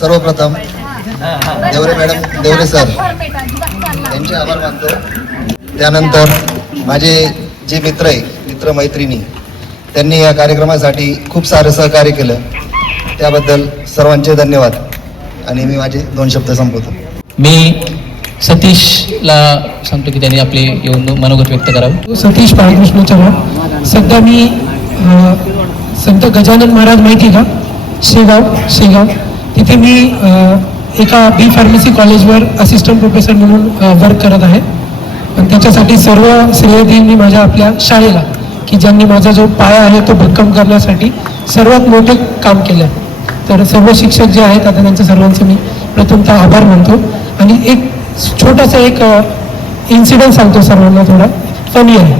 सर्वप्रथम देवरे सर यांचे आभार मानतो. त्यानंतर माझे जे मित्र मैत्रिणी, त्यांनी या कार्यक्रमासाठी खूप सारं सहकार्य केलं, त्याबद्दल सर्वांचे धन्यवाद. आणि मी माझे 2 शब्द संपवतो. मी सतीशला सांगतो की त्यांनी आपले येऊन मनोगत व्यक्त करावं. सतीश बाळकृष्ण चव्हाण. सध्या मी संत गजानन महाराज माहिती का, शेगाव तिथे मी एका बी फार्मसी कॉलेजवर असिस्टंट प्रोफेसर म्हणून वर्क करत आहे. आणि त्याच्यासाठी सर्व श्रेय देईन मी माझ्या आपल्या शाळेला, की ज्यांनी माझा जो पाया आहे तो भक्कम करण्यासाठी सर्वात मोठे काम केलं. तर सर्व शिक्षक जे आहेत आता त्यांचं सर्वांचं मी प्रथमतः आभार मानतो. आणि एक छोटासा एक इन्सिडेंट सांगतो सर्वांना, थोडा फनी आहे,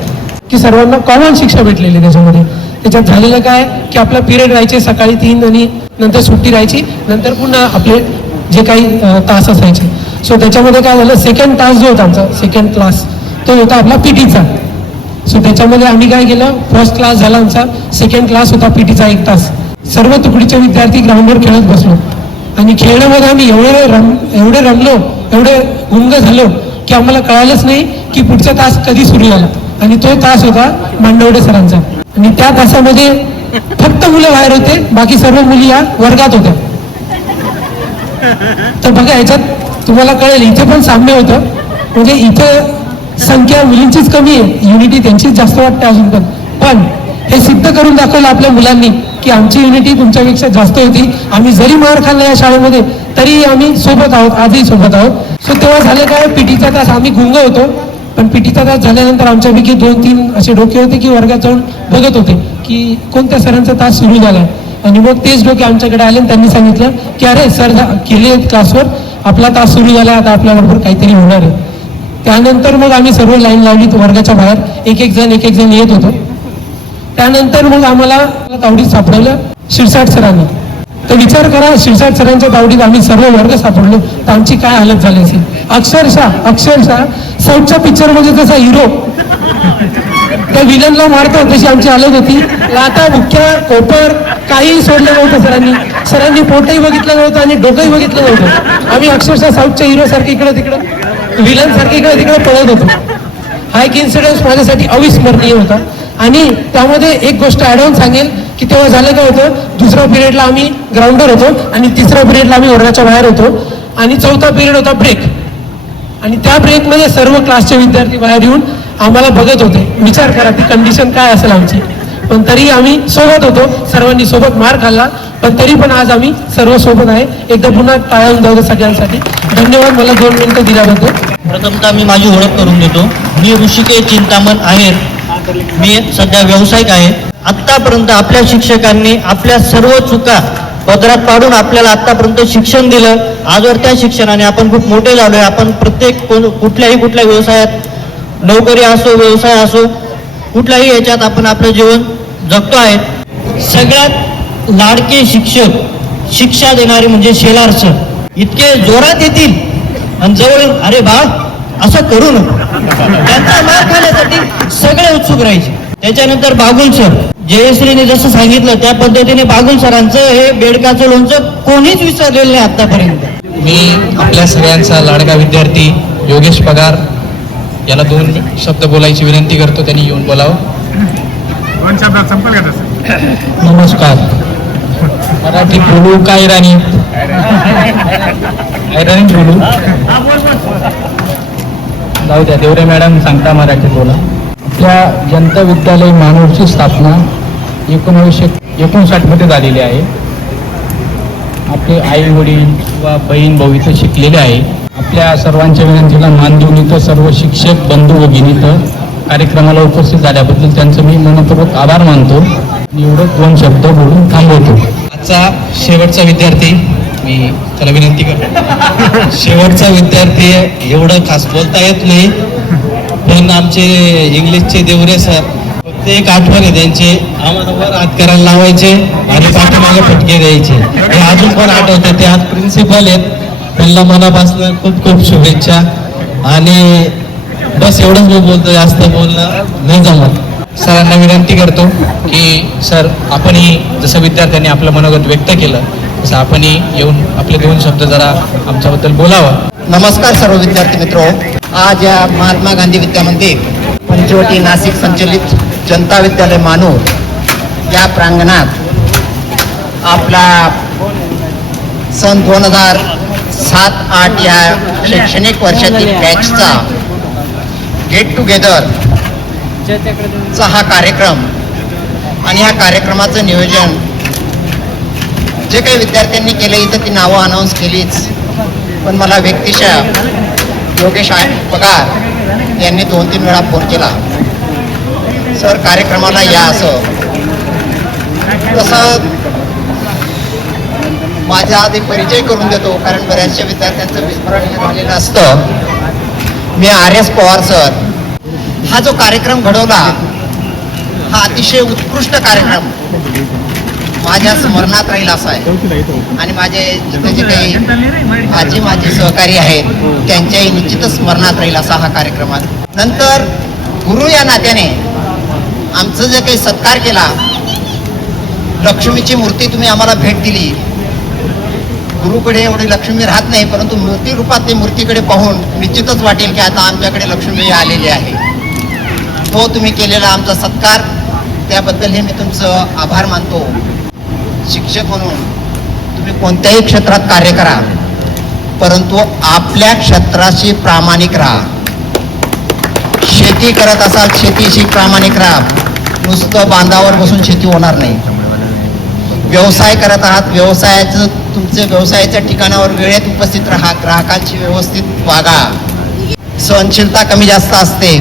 की सर्वांना कॉमन शिक्षा भेटलेली त्याच्यामध्ये. त्याच्यात झालेलं काय की आपला पिरियड राहायचे सकाळी 3 आणि नंतर सुट्टी राहायची, नंतर पुन्हा आपले जे काही तास असायचे. सो त्याच्यामध्ये काय झालं, सेकंड तास जो होता आमचा, सेकंड क्लास तो होता आपला पीटीचा. सो त्याच्यामध्ये आम्ही काय केलं, फर्स्ट क्लास झाला आमचा, सेकंड क्लास होता पीटीचा 1 तास. सर्व तुकडीचे विद्यार्थी ग्राउंडवर खेळत बसलो आणि खेळण्यामध्ये आम्ही एवढे रमलो, एवढे गुंग झालो की आम्हाला कळालंच नाही की पुढचा तास कधी सुरू झाला. आणि तो तास होता मांडवडे सरांचा. आणि त्या तासामध्ये फक्त मुलं बाहेर होते, बाकी सर्व मुली या वर्गात होत्या. तर बघा याच्यात तुम्हाला कळेल, इथे पण साम्य होतं. म्हणजे इथे संख्या मुलींचीच कमी आहे, युनिटी त्यांचीच जास्त वाटते अजून पण हे सिद्ध करून दाखवलं आपल्या मुलांनी की आमची युनिटी तुमच्यापेक्षा जास्त होती. आम्ही जरी मार खाल्ला या शाळेमध्ये तरी आम्ही सोबत आहोत, आजही सोबत आहोत. सो तेव्हा झालं काय, पीटीचा तास आम्ही गुंग होतो, पण पीटीचा तास झाल्यानंतर आमच्यापैकी 2-3 असे डोके होते की वर्गात जाऊन बघत होते की कोणत्या सरांचा तास सुरू झालाय. आणि मग तेच डोके आमच्याकडे आले आणि त्यांनी सांगितलं की अरे सर केले क्लासवर, आपला तास सुरू झाला, आता आपल्याबरोबर काहीतरी होणार आहे. त्यानंतर मग आम्ही सर्व लाईन लावली वर्गाच्या बाहेर, एक एक जण येत होतो. त्यानंतर मग आम्हाला तावडीत सापडलं शिरसाट सरांनी. तर विचार करा, शिरसाट सरांच्या तावडीत आम्ही सर्व वर्ग सापडलो तर आमची काय हालत झाली असेल. अक्षरशः साऊथच्या पिक्चरमध्ये जसा हिरो त्या विलनला मारतो तशी आमची हालत होती. लाथा बुक्क्या कोपर काही सोडलं नव्हतं सरांनी पोटही बघितलं नव्हतं आणि डोकंही बघितलं नव्हतं. आम्ही अक्षरशः साऊथच्या हिरो सारखे इकडे तिकडं, विलन सारखे इकडे तिकडे पळत होतो. हा एक इन्सिडेन्स माझ्यासाठी अविस्मरणीय होता. आणि त्यामध्ये एक गोष्ट ॲड ऑन सांगेल की तेव्हा झालं काय होतं, दुसऱ्या पिरियडला आम्ही ग्राउंडवर होतो आणि तिसऱ्या पिरियडला आम्ही वर्गाच्या बाहेर होतो आणि चौथा पिरियड होता ब्रेक. आणि त्या ब्रेकमध्ये सर्व क्लासचे विद्यार्थी बाहेर येऊन आम्हाला बघत होते. विचार करा ती कंडिशन काय असेल आमची. पण तरी आम्ही सोबत होतो, सर्वांनी सोबत मार खाल्ला, पण तरी पण आज आम्ही सर्व सोबत आहे. एकदा पुन्हा टाळ्या जाऊ सगळ्यांसाठी. धन्यवाद मला 2 मिनिटं दिल्याबद्दल. प्रथमतः मी माझी ओळख करून देतो. मी ऋषिकेश चिंतामण आहे. मी सध्या व्यावसायिक आहे. आत्तापर्यंत आपल्या शिक्षकांनी आपल्या सर्व चुका पदरात पाडून आपल्याला आत्तापर्यंत शिक्षण दिलं. आजवर त्या शिक्षणाने आपण खूप मोठे झालोय. आपण प्रत्येक कुठल्या व्यवसायात, नोकरी असो, व्यवसाय असो, कुठल्याही याच्यात आपण आपलं जीवन जगतो आहे. सगळ्यात लाडके शिक्षक, शिक्षा देणारे म्हणजे शेलार सर. इतके जोरात येतील आणि जवळ अरे बा असं करू नको, त्यांचा मार खाण्यासाठी सगळे उत्सुक राहायचे. त्याच्यानंतर बागुल सर, जयश्रीने जसं सांगितलं त्या पद्धतीने बागुल सरांचं हे बेडकाचं लोणचं कोणीच विसरलेलं नाही आतापर्यंत. मी आपल्या सगळ्यांचा लाडका विद्यार्थी योगेश पगार याला 2 शब्द बोलायची विनंती करतो. त्यांनी येऊन बोलावं. नमस्कार. मराठी बोलू का इराणी बोलू? जाऊ द्या, देवरे मॅडम सांगता मराठीत बोला. आपल्या जनता विद्यालय मानूरची स्थापना 1959 मध्ये झालेली आहे. आपले आई वडील किंवा बहीण भाऊ इथं शिकलेले आहे. आपल्या सर्वांच्या विनंतीला मान देऊन इथं सर्व शिक्षक बंधू भगिनी इथं कार्यक्रमाला उपस्थित झाल्याबद्दल त्यांचं मी मनपूर्वक आभार मानतो. एवढं 2 शब्द बोलून थांबवतो. आजचा शेवटचा विद्यार्थी, मी त्याला विनंती करतो. शेवटचा विद्यार्थी एवढं खास बोलता येत नाही, पण आमचे इंग्लिशचे देवरे सर प्रत्येक आठवण आहे त्यांचे. आम्हाला वर हात करायला लावायचे आणि पाठीमागे फटके द्यायचे. हे अजून पण आठवते. ते आज प्रिन्सिपल आहेत. त्यांना मनापासून खूप खूप शुभेच्छा. आणि बस एवढंच मी बोलतो, जास्त बोलणं नाही जमत. सरांना विनंती करतो की सर आपणही जसं विद्यार्थ्यांनी आपलं मनोगत व्यक्त केलं तसं आपणही येऊन आपले 2 शब्द जरा आमच्याबद्दल बोलावं. नमस्कार सर्व विद्यार्थी मित्रो. आज या महात्मा गांधी विद्यामंदिर पंचवटी नाशिक संचलित जनता विद्यालय मानूर या प्रांगणात आपला सन 2007-8 या शैक्षणिक वर्षातील बॅचचा गेट टुगेदर चा हा कार्यक्रम आणि ह्या कार्यक्रमाचं नियोजन जे काही विद्यार्थ्यांनी केलं, इथं ती नावं अनाऊन्स केलीच, पण मला व्यक्तिशः योगेश पगार यांनी 2-3 वेळा फोन केला, सर कार्यक्रमाला या असं. तसं माझ्या आधी परिचय करून देतो, कारण बऱ्याचशा विद्यार्थ्यांचं विस्मरण झालेलं असतं. मी RS पवार सर. हा जो कार्यक्रम घडवला हा अतिशय उत्कृष्ट कार्यक्रम. माझ्या स्मरणात राहील असा आहे. आणि माझे जिथे जे काही आजी माझे सहकारी आहेत त्यांच्याही निश्चितच स्मरणात राहील असा हा कार्यक्रम आहे. नंतर गुरु या नात्याने आमचं जे काही सत्कार केला, लक्ष्मीची मूर्ती तुम्ही आम्हाला भेट दिली. गुरुकडे एवढी लक्ष्मी राहत नाही, परंतु मूर्ती रूपात ते मूर्तीकडे पाहून निश्चितच वाटेल की आता आमच्याकडे लक्ष्मी आलेली आहे. तो तुम्ही केलेला आमचा सत्कार, त्याबद्दल हे मी तुमचं आभार मानतो. शिक्षक म्हणून तुम्ही कोणत्याही क्षेत्रात कार्य करा, परंतु आपल्या क्षेत्राशी प्रामाणिक राहा. शेती करत असाल शेतीशी प्रामाणिक राहा. नुसतं बांधावर बसून शेती होणार नाही. व्यवसाय करत आहात, व्यवसायाचं तुमच्या व्यवसायाच्या ठिकाणावर वेळेत उपस्थित राहा. ग्राहकांशी व्यवस्थित वागा. सहनशीलता कमी जास्त असते,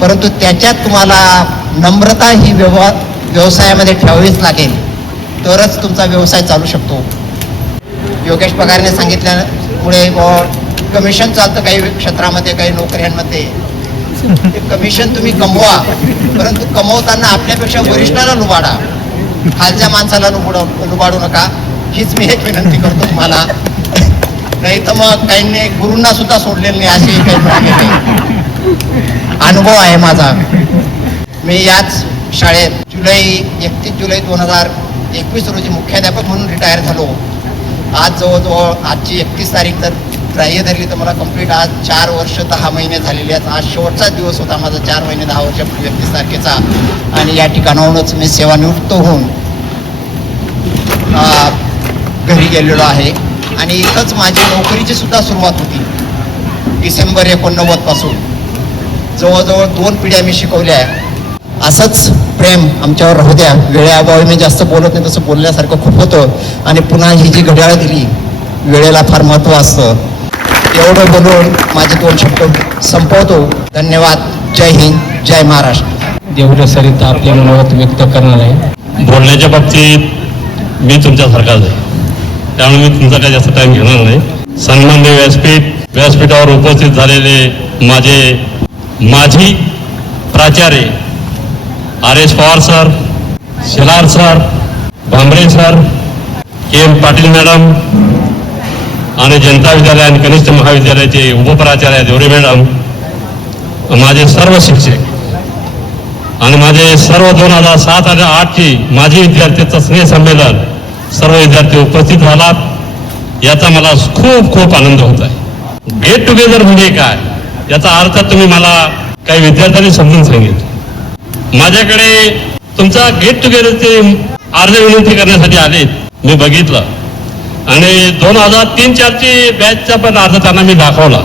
परंतु त्याच्यात तुम्हाला नम्रता ही व्यवसायामध्ये ठेवावीच लागेल, तरच तुमचा व्यवसाय चालू शकतो. योगेश पगारने सांगितल्यामुळे कमिशन चालतं काही क्षेत्रामध्ये, काही नोकऱ्यांमध्ये. ते कमिशन तुम्ही कमवा, परंतु कमवताना आपल्यापेक्षा वरिष्ठाला लुबाडा, खालच्या माणसाला लुबाडू नका. हीच मी एक विनंती करतो तुम्हाला. नाही तर मग काहींनी गुरूंना सुद्धा सोडलेलं नाही, असे काही अनुभव आहे माझा. मी याच शाळेत 31 जुलै 2021 रोजी मुख्याध्यापक म्हणून रिटायर झालो. आज जवळजवळ आजची 31 तारीख तर ग्राह्य धरली तर मला कंप्लीट आज 4 वर्ष 10 महिने झालेले आहेत. आज शेवटचा दिवस होता माझा 4 महिने 10 वर्षापूर्वी 31 तारखेचा. आणि या ठिकाणाहूनच मी सेवानिवृत्त होऊन घरी गेलेलो आहे. आणि इथंच माझी नोकरीची सुद्धा सुरुवात होती डिसेंबर 89 पासून. जवळजवळ 2 पिढ्या मी शिकवल्या आहे. असंच प्रेम आमच्यावर राहू द्या. वेळेअभावी मी जास्त बोलत नाही, तसं बोलण्यासारखं खूप होतं. आणि पुन्हा ही जी घड्याळ दिली, वेळेला फार महत्त्व असतं. एवढं बोलून माझे 2 शब्द संपवतो. धन्यवाद. जय हिंद, जय महाराष्ट्र. देवरे सरिता आपल्या मनोगत व्यक्त करणार आहे. बोलण्याच्या बाबतीत मी तुमच्यासारखाच आहे, त्यामुळे मी तुमचा काही जास्त टाईम घेणार नाही. सन्माननीय व्यासपीठावर उपस्थित झालेले माझी प्राचार्य RS Pawar sir, Shelar sir, Bhambare sir, KM Patil madam आणि जनता विद्यालय आणि कनिष्ठ महाविद्यालयाचे उपप्राचार्य देवरे मॅडम, माझे सर्व शिक्षक आणि माझे सर्व 2007 आणि 2008ची माझी विद्यार्थ्यांचं स्नेह संमेलन सर्व विद्यार्थी उपस्थित झालात, याचा मला खूप खूप आनंद होत आहे. गेट टुगेदर म्हणजे काय याचा अर्थ तुम्ही मला काही विद्यार्थ्यांनी समजून सांगितलं. माझ्याकडे तुमचा गेट टुगेदरचे अर्ज विनंती करण्यासाठी आले, मी बघितलं आणि 2003-04ची बॅचचा पण अर्ज त्यांना मी दाखवला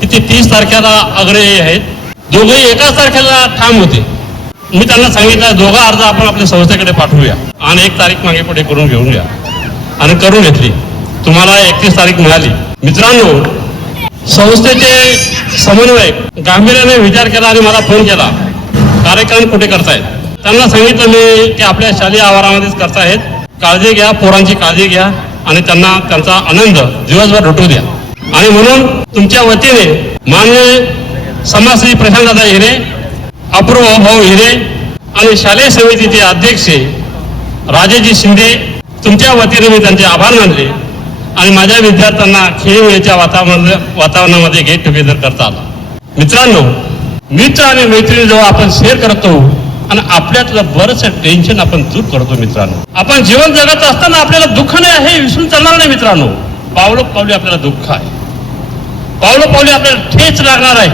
की ते 30 तारखेला आग्रही आहेत. दोघंही एकाच तारखेला ठाम होते. मी त्यांना सांगितलं दोघा अर्ज आपण आपल्या संस्थेकडे पाठवूया आणि 1 तारीख मागे पुढे करून घेऊन घ्या आणि करून घेतली. तुम्हाला 31 तारीख मिळाली. मित्रांनो, संस्थेचे समन्वयक गांभीर्याने विचार केला आणि मला फोन केला, कार्यक्रम कुठे करतायत. त्यांना सांगितलं मी की आपल्या शालेय आवारामध्येच करतायत, काळजी घ्या, पोरांची काळजी घ्या आणि त्यांना त्यांचा आनंद दिवसभर लुटू द्या. आणि म्हणून तुमच्या वतीने माननीय समाजश्री प्रशांतदादा हिरे, अपूर्व भाऊ हिरे आणि शालेय समितीचे अध्यक्ष राजेजी शिंदे, तुमच्या वतीने मी त्यांचे आभार मानले आणि माझ्या विद्यार्थ्यांना खेळीमेळीच्या वातावरणामध्ये गेट टुगेदर करता आला. मित्रांनो, मित्र आणि मैत्रिणी जेव्हा आपण शेअर करतो आणि आपल्यातलं बरंचसं टेन्शन आपण दूर करतो. मित्रांनो, आपण जीवन जगत असताना आपल्याला दुःख नाही हे विसरून चालणार नाही. मित्रांनो, पावलोपावली आपल्याला दुःख आहे, पावलोपावली आपल्याला ठेच लागणार आहे,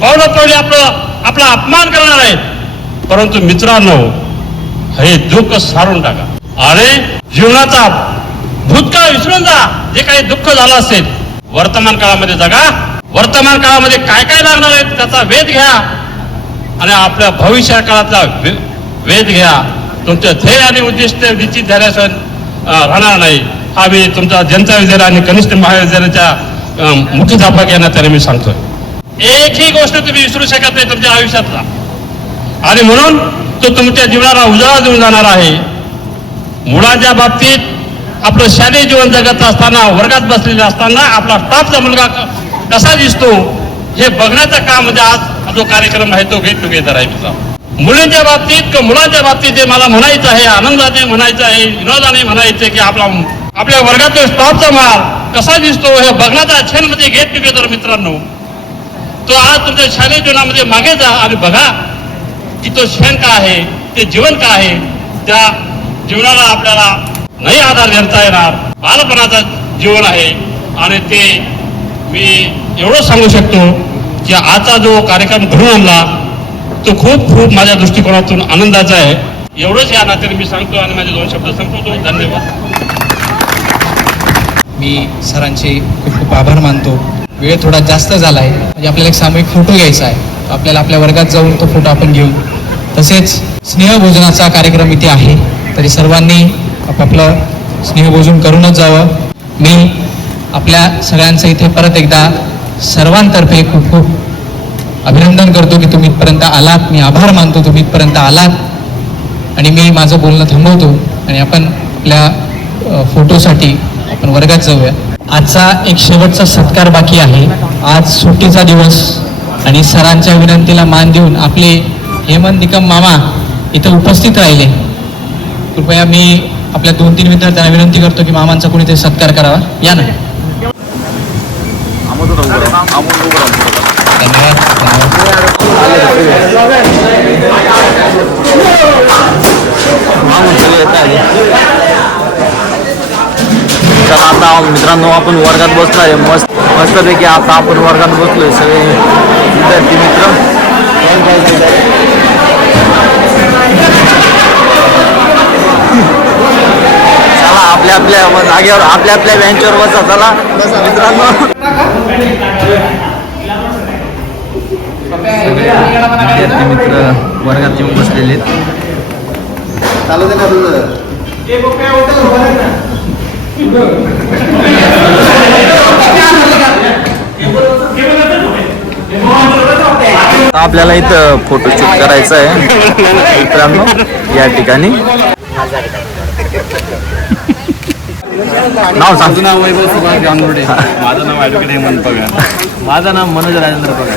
पावलोपावली आपला अपमान करणार आहेत. परंतु मित्रांनो, हे दुःख सारून टाका आणि जीवनाचा भूतकाळ विसरून जा. जे काही दुःख झालं असेल वर्तमान काळामध्ये जगा. वर्तमान काळामध्ये काय काय लागणार आहे त्याचा वेध घ्या आणि आपल्या भविष्य काळातला वेध घ्या. तुमचे ध्येय आणि उद्दिष्ट निश्चित झाल्याशिवाय राहणार नाही. हा मी तुमचा जनता विद्यालय आणि कनिष्ठ महाविद्यालयाच्या मुख्याध्यापक यांना त्याने मी सांगतोय. एकही गोष्ट तुम्ही विसरू शकत नाही तुमच्या आयुष्यातला आणि म्हणून तो तुमच्या जीवनाला उजाळा देऊन जाणार आहे. मुलाच्या बाबतीत आपलं शालेय जीवन जगत असताना, वर्गात बसलेले असताना आपला टॉपचा मुलगा कसा दिसतो हे बघण्याचं काम म्हणजे आज जो कार्यक्रम आहे तो गेट टुगेदर आहे. मुलींच्या बाबतीत किंवा मुलांच्या बाबतीत जे मला म्हणायचं आहे, आनंदाने म्हणायचं आहे, विनोदाने म्हणायचं आहे की आपल्या वर्गातील स्टॉपचा माल कसा दिसतो हे बघण्याचा क्षण म्हणजे गेट टुगेदर मित्रांनो. तो आज तुमच्या शालेय जीवनामध्ये मागे जा आणि बघा की तो क्षण काय आहे, ते जीवन काय आहे. त्या जीवनाला आपल्याला नाही आधार धरता येणार. बालपणाचं जीवन आहे आणि ते मी एवढं सांगू शकतो की आजचा जो कार्यक्रम घडून आणला तो खूप खूप माझ्या दृष्टिकोनातून आनंदाचा आहे. एवढंच या नात्याने मी सांगतो आणि माझे 2 शब्द संपवतो. धन्यवाद. मी सरांचे खूप खूप आभार मानतो. वेळ थोडा जास्त झाला आहे म्हणजे आपल्याला एक सामूहिक फोटो घ्यायचा आहे. आपल्याला आपल्या वर्गात जाऊन तो फोटो आपण घेऊ. तसेच स्नेहभोजनाचा कार्यक्रम इथे आहे तरी सर्वांनी आपापलं स्नेहभोजन करूनच जावं. मी आपल्या सगळ्यांचं इथे परत एकदा सर्वांतर्फे खूप खूप अभिनंदन करतो की तुम्ही इथपर्यंत आलात. मी आभार मानतो तुम्ही इथपर्यंत आलात आणि मी माझं बोलणं थांबवतो आणि आपण आपल्या फोटोसाठी आपण वर्गात जाऊया. आजचा एक शेवटचा सत्कार बाकी आहे. आज सुट्टीचा दिवस आणि सरांच्या विनंतीला मान देऊन आपले हेमंत निकम मामा इथं उपस्थित राहिले. कृपया मी आपल्या 2-3 विद्यार्थ्यांना विनंती करतो की मामांचा कोणीतरी सत्कार करावा. या ना. तर आता मित्रांनो आपण वर्गात बसलो आहे. मस्तपैकी आता आपण वर्गात बसलोय सगळे विद्यार्थी मित्र. चला आपल्या आपल्या जागेवर आपल्या आपल्या बेंचवर बसा. चला मित्रांनो. विद्यार्थी मित्र वर्गात येऊन बसलेले आहेत. चालू दे ना तुझं. आपल्याला इथं फोटोशूट करायचं आहे मित्रांनो या ठिकाणी. नाव सांग. नाव वैभव सुभाष गांगुर्डे. माझं नाव ॲडव्होकेट हेमंत पगार. माझं नाव मनोज राजेंद्र पगार.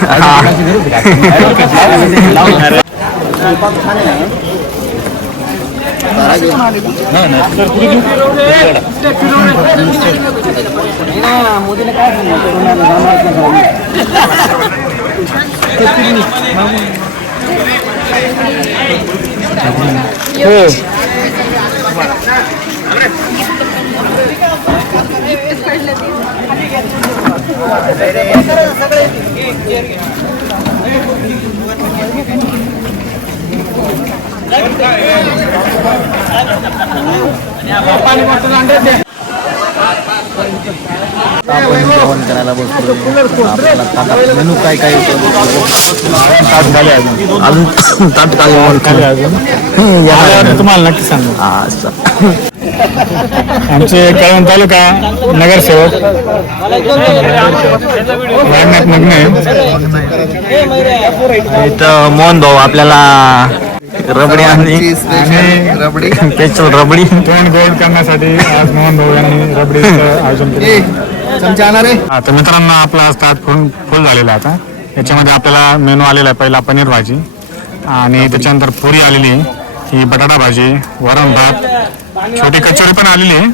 आपण जेवण करायला बसलो. आपल्याला ताटात मेनू काय काय येतो अजून ताट काय अजून तुम्हाला नक्की सांगू. अच्छा. आमचे कळवण तालुका नगरसेवक रामनाथ मग्ने इथं मोहन भाऊ आपल्याला रबडी आणि रबडी स्पेशल रबडी तोंड गोड करण्यासाठी आज मोहन भाऊ यांनी रबडीचं आयोजन केलं. चमचा आणणार आहे. तर मित्रांनो आपला स्टार्ट फुल झालेला आता. याच्यामध्ये आपल्याला मेनू आलेला आहे. पहिला पनीर भाजी आणि त्याच्यानंतर पुरी आलेली आहे, ही बटाटा भाजी, वरण भात, छोटी कचोरी पण आलेली आहे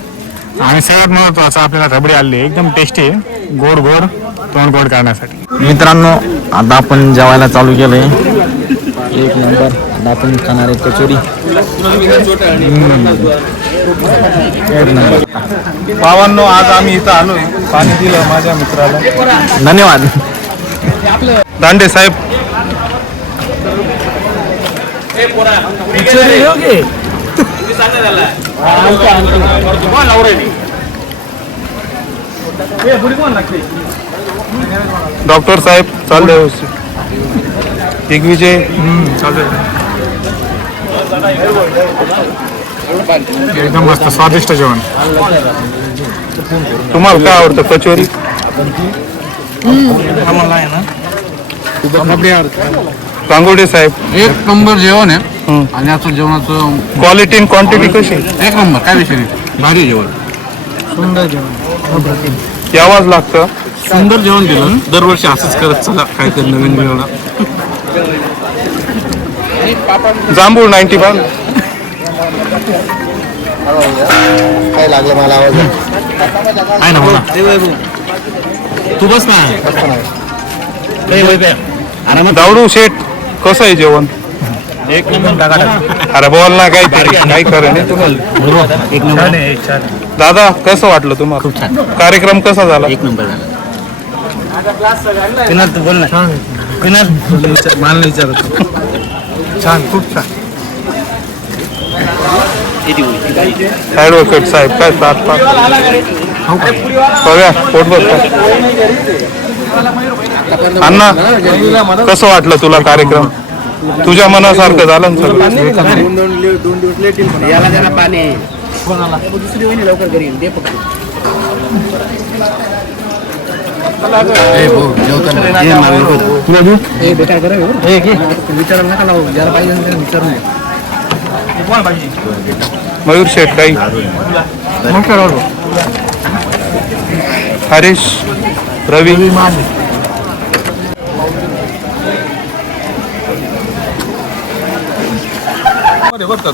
आणि सगळ्यात महत्त्वाचं आपल्याला रबडी आलेली आहे. एकदम टेस्टी आहे, गोड गोड तोंड गोड करण्यासाठी. मित्रांनो आता आपण जेवायला चालू केलंय. एक नंबर. आता आपण खाणार आहे कचोरी. भावांनो आज आम्ही इथं आलो, पाणी दिलं माझ्या मित्राला. धन्यवाद. दांडे साहेब. डॉक्टर साहेब चाललंय व्यवस्थित. दिग्विजय एकदम मस्त स्वादिष्ट जेवण. तुम्हाला काय आवडतं? कचोरी. गांगुर्डे साहेब. एक नंबर जेवण आहे आणि आता जेवणाचं क्वालिटी आणि क्वांटिटी कशी? एक नंबर, काय विषय नाही. भारी जेवण, सुंदर जेवण. यावंच लागतं. सुंदर जेवण दिलं. दरवर्षी असंच करत चला, काहीतरी नवीन मिळवणार. जांभूळ 95. काय लागलं मला आवाज आहे ना बोला तू बस ना दावडू शेठ कसं आहे जेवण? एक नंबर अरे बोल ना काहीतरी, काही खरं नाही तुम्हाला. एक नंबर दादा कसं वाटलं तुम्हाला? खूप छान. कार्यक्रम कसा झाला? एक नंबर झाला. कुणाल तू बोल ना. कुणाल मला विचारत. छान, खूप छान. ऍडव्होकेट साहेब काय साथ बघा पोटभर अण्णा कसं वाटलं तुला कार्यक्रम? तुझ्या मनासारखं झालं ना सगळं? मयूर शेठ काही हरीश रवी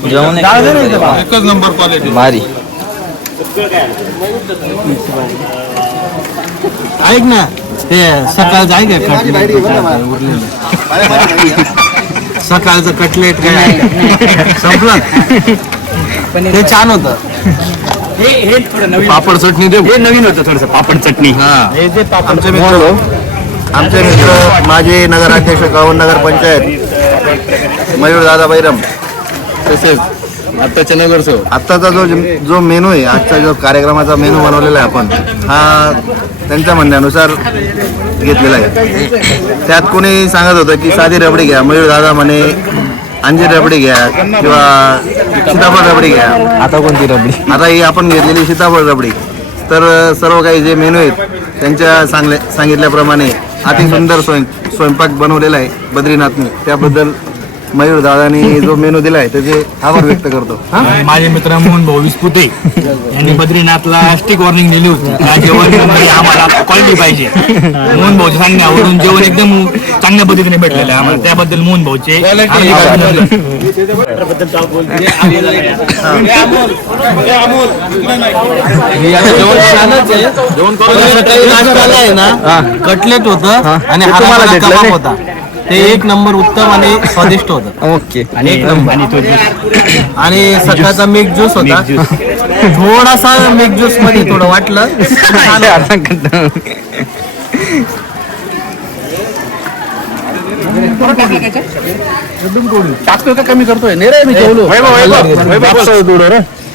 जेवण एकच नंबर क्वालिटी. भारी. ऐक ना ते सकाळचं आहे का उरलेलं सकाळचं कटलेट काय संपलं ते छान होतं. पापड चटणी दे. हे नवीन होतं थोडस पापड चटणी. आमचे मित्र माजी नगराध्यक्ष गावन नगर पंचायत मयूर दादा बैरम, तसेच आत्ताच्या नगरसेवक. आत्ताचा जो मेनू आहे, आजचा जो कार्यक्रमाचा मेनू बनवलेला आहे आपण, हा त्यांच्या म्हणण्यानुसार घेतलेला आहे. त्यात कोणी सांगत होतं की साधी रबडी घ्या, मयूर दादा म्हणे अंजीर रबडी घ्या किंवा सीताफळ रबडी घ्या. आता कोणती रबडी? आता ही आपण घेतलेली सीताफळ रबडी. तर सर्व काही जे मेनू आहेत त्यांच्या सांगितल्याप्रमाणे अति सुंदर स्वयंपाक बनवलेला आहे बद्रीनाथने. त्याबद्दल मयूर दादानी जो मेनू दिलाय त्याचे आभार व्यक्त करतो. माझे मित्र मोहन भाऊ विस्पुते यांनी बद्रीनाथला स्टिक वॉर्निंग दिली होती. या जेवणामध्ये आम्हाला क्वालिटी पाहिजे. मोहन भाऊच्या सांगण्यावरून जेवण एकदम चांगल्या पद्धतीने भेटलेलं आहे आम्हाला. त्याबद्दल मोहन भाऊचे कटलेट होतं आणि हरभरा कबाब होता. ते एक नंबर उत्तम आणि स्वादिष्ट होतं. ओके. आणि एक नंबर. आणि सकाळचा मिक्स ज्यूस होता. थोडासा मिक्स ज्यूस मध्ये थोडं वाटलं. टाकतोय का कमी करतोय? नाही रे मी जेवलो.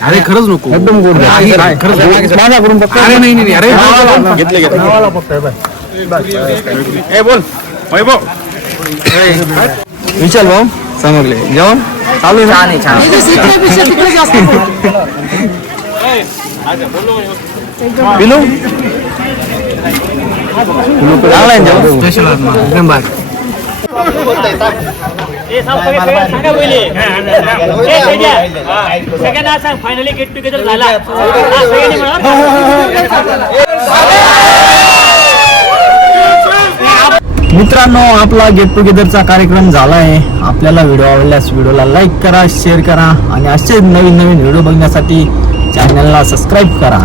अरे खरंच नको. एकदम गोड माझ्याकडून अरे नाही अरे घेतले बोल वैभव. विचार भाऊ समजले. जेवण चालू आहे. छान पिलू चांगला आहे जेवण. एकदम भारी. फायनली गेट टुगेदर झाला. मित्रांनो आपला गेट टुगेदरचा कार्यक्रम झाला आहे. आपल्याला व्हिडिओ आवडल्यास व्हिडिओला लाईक करा, शेअर करा आणि असेच नवीन नवीन व्हिडिओ बघण्यासाठी चॅनलला सबस्क्राईब करा.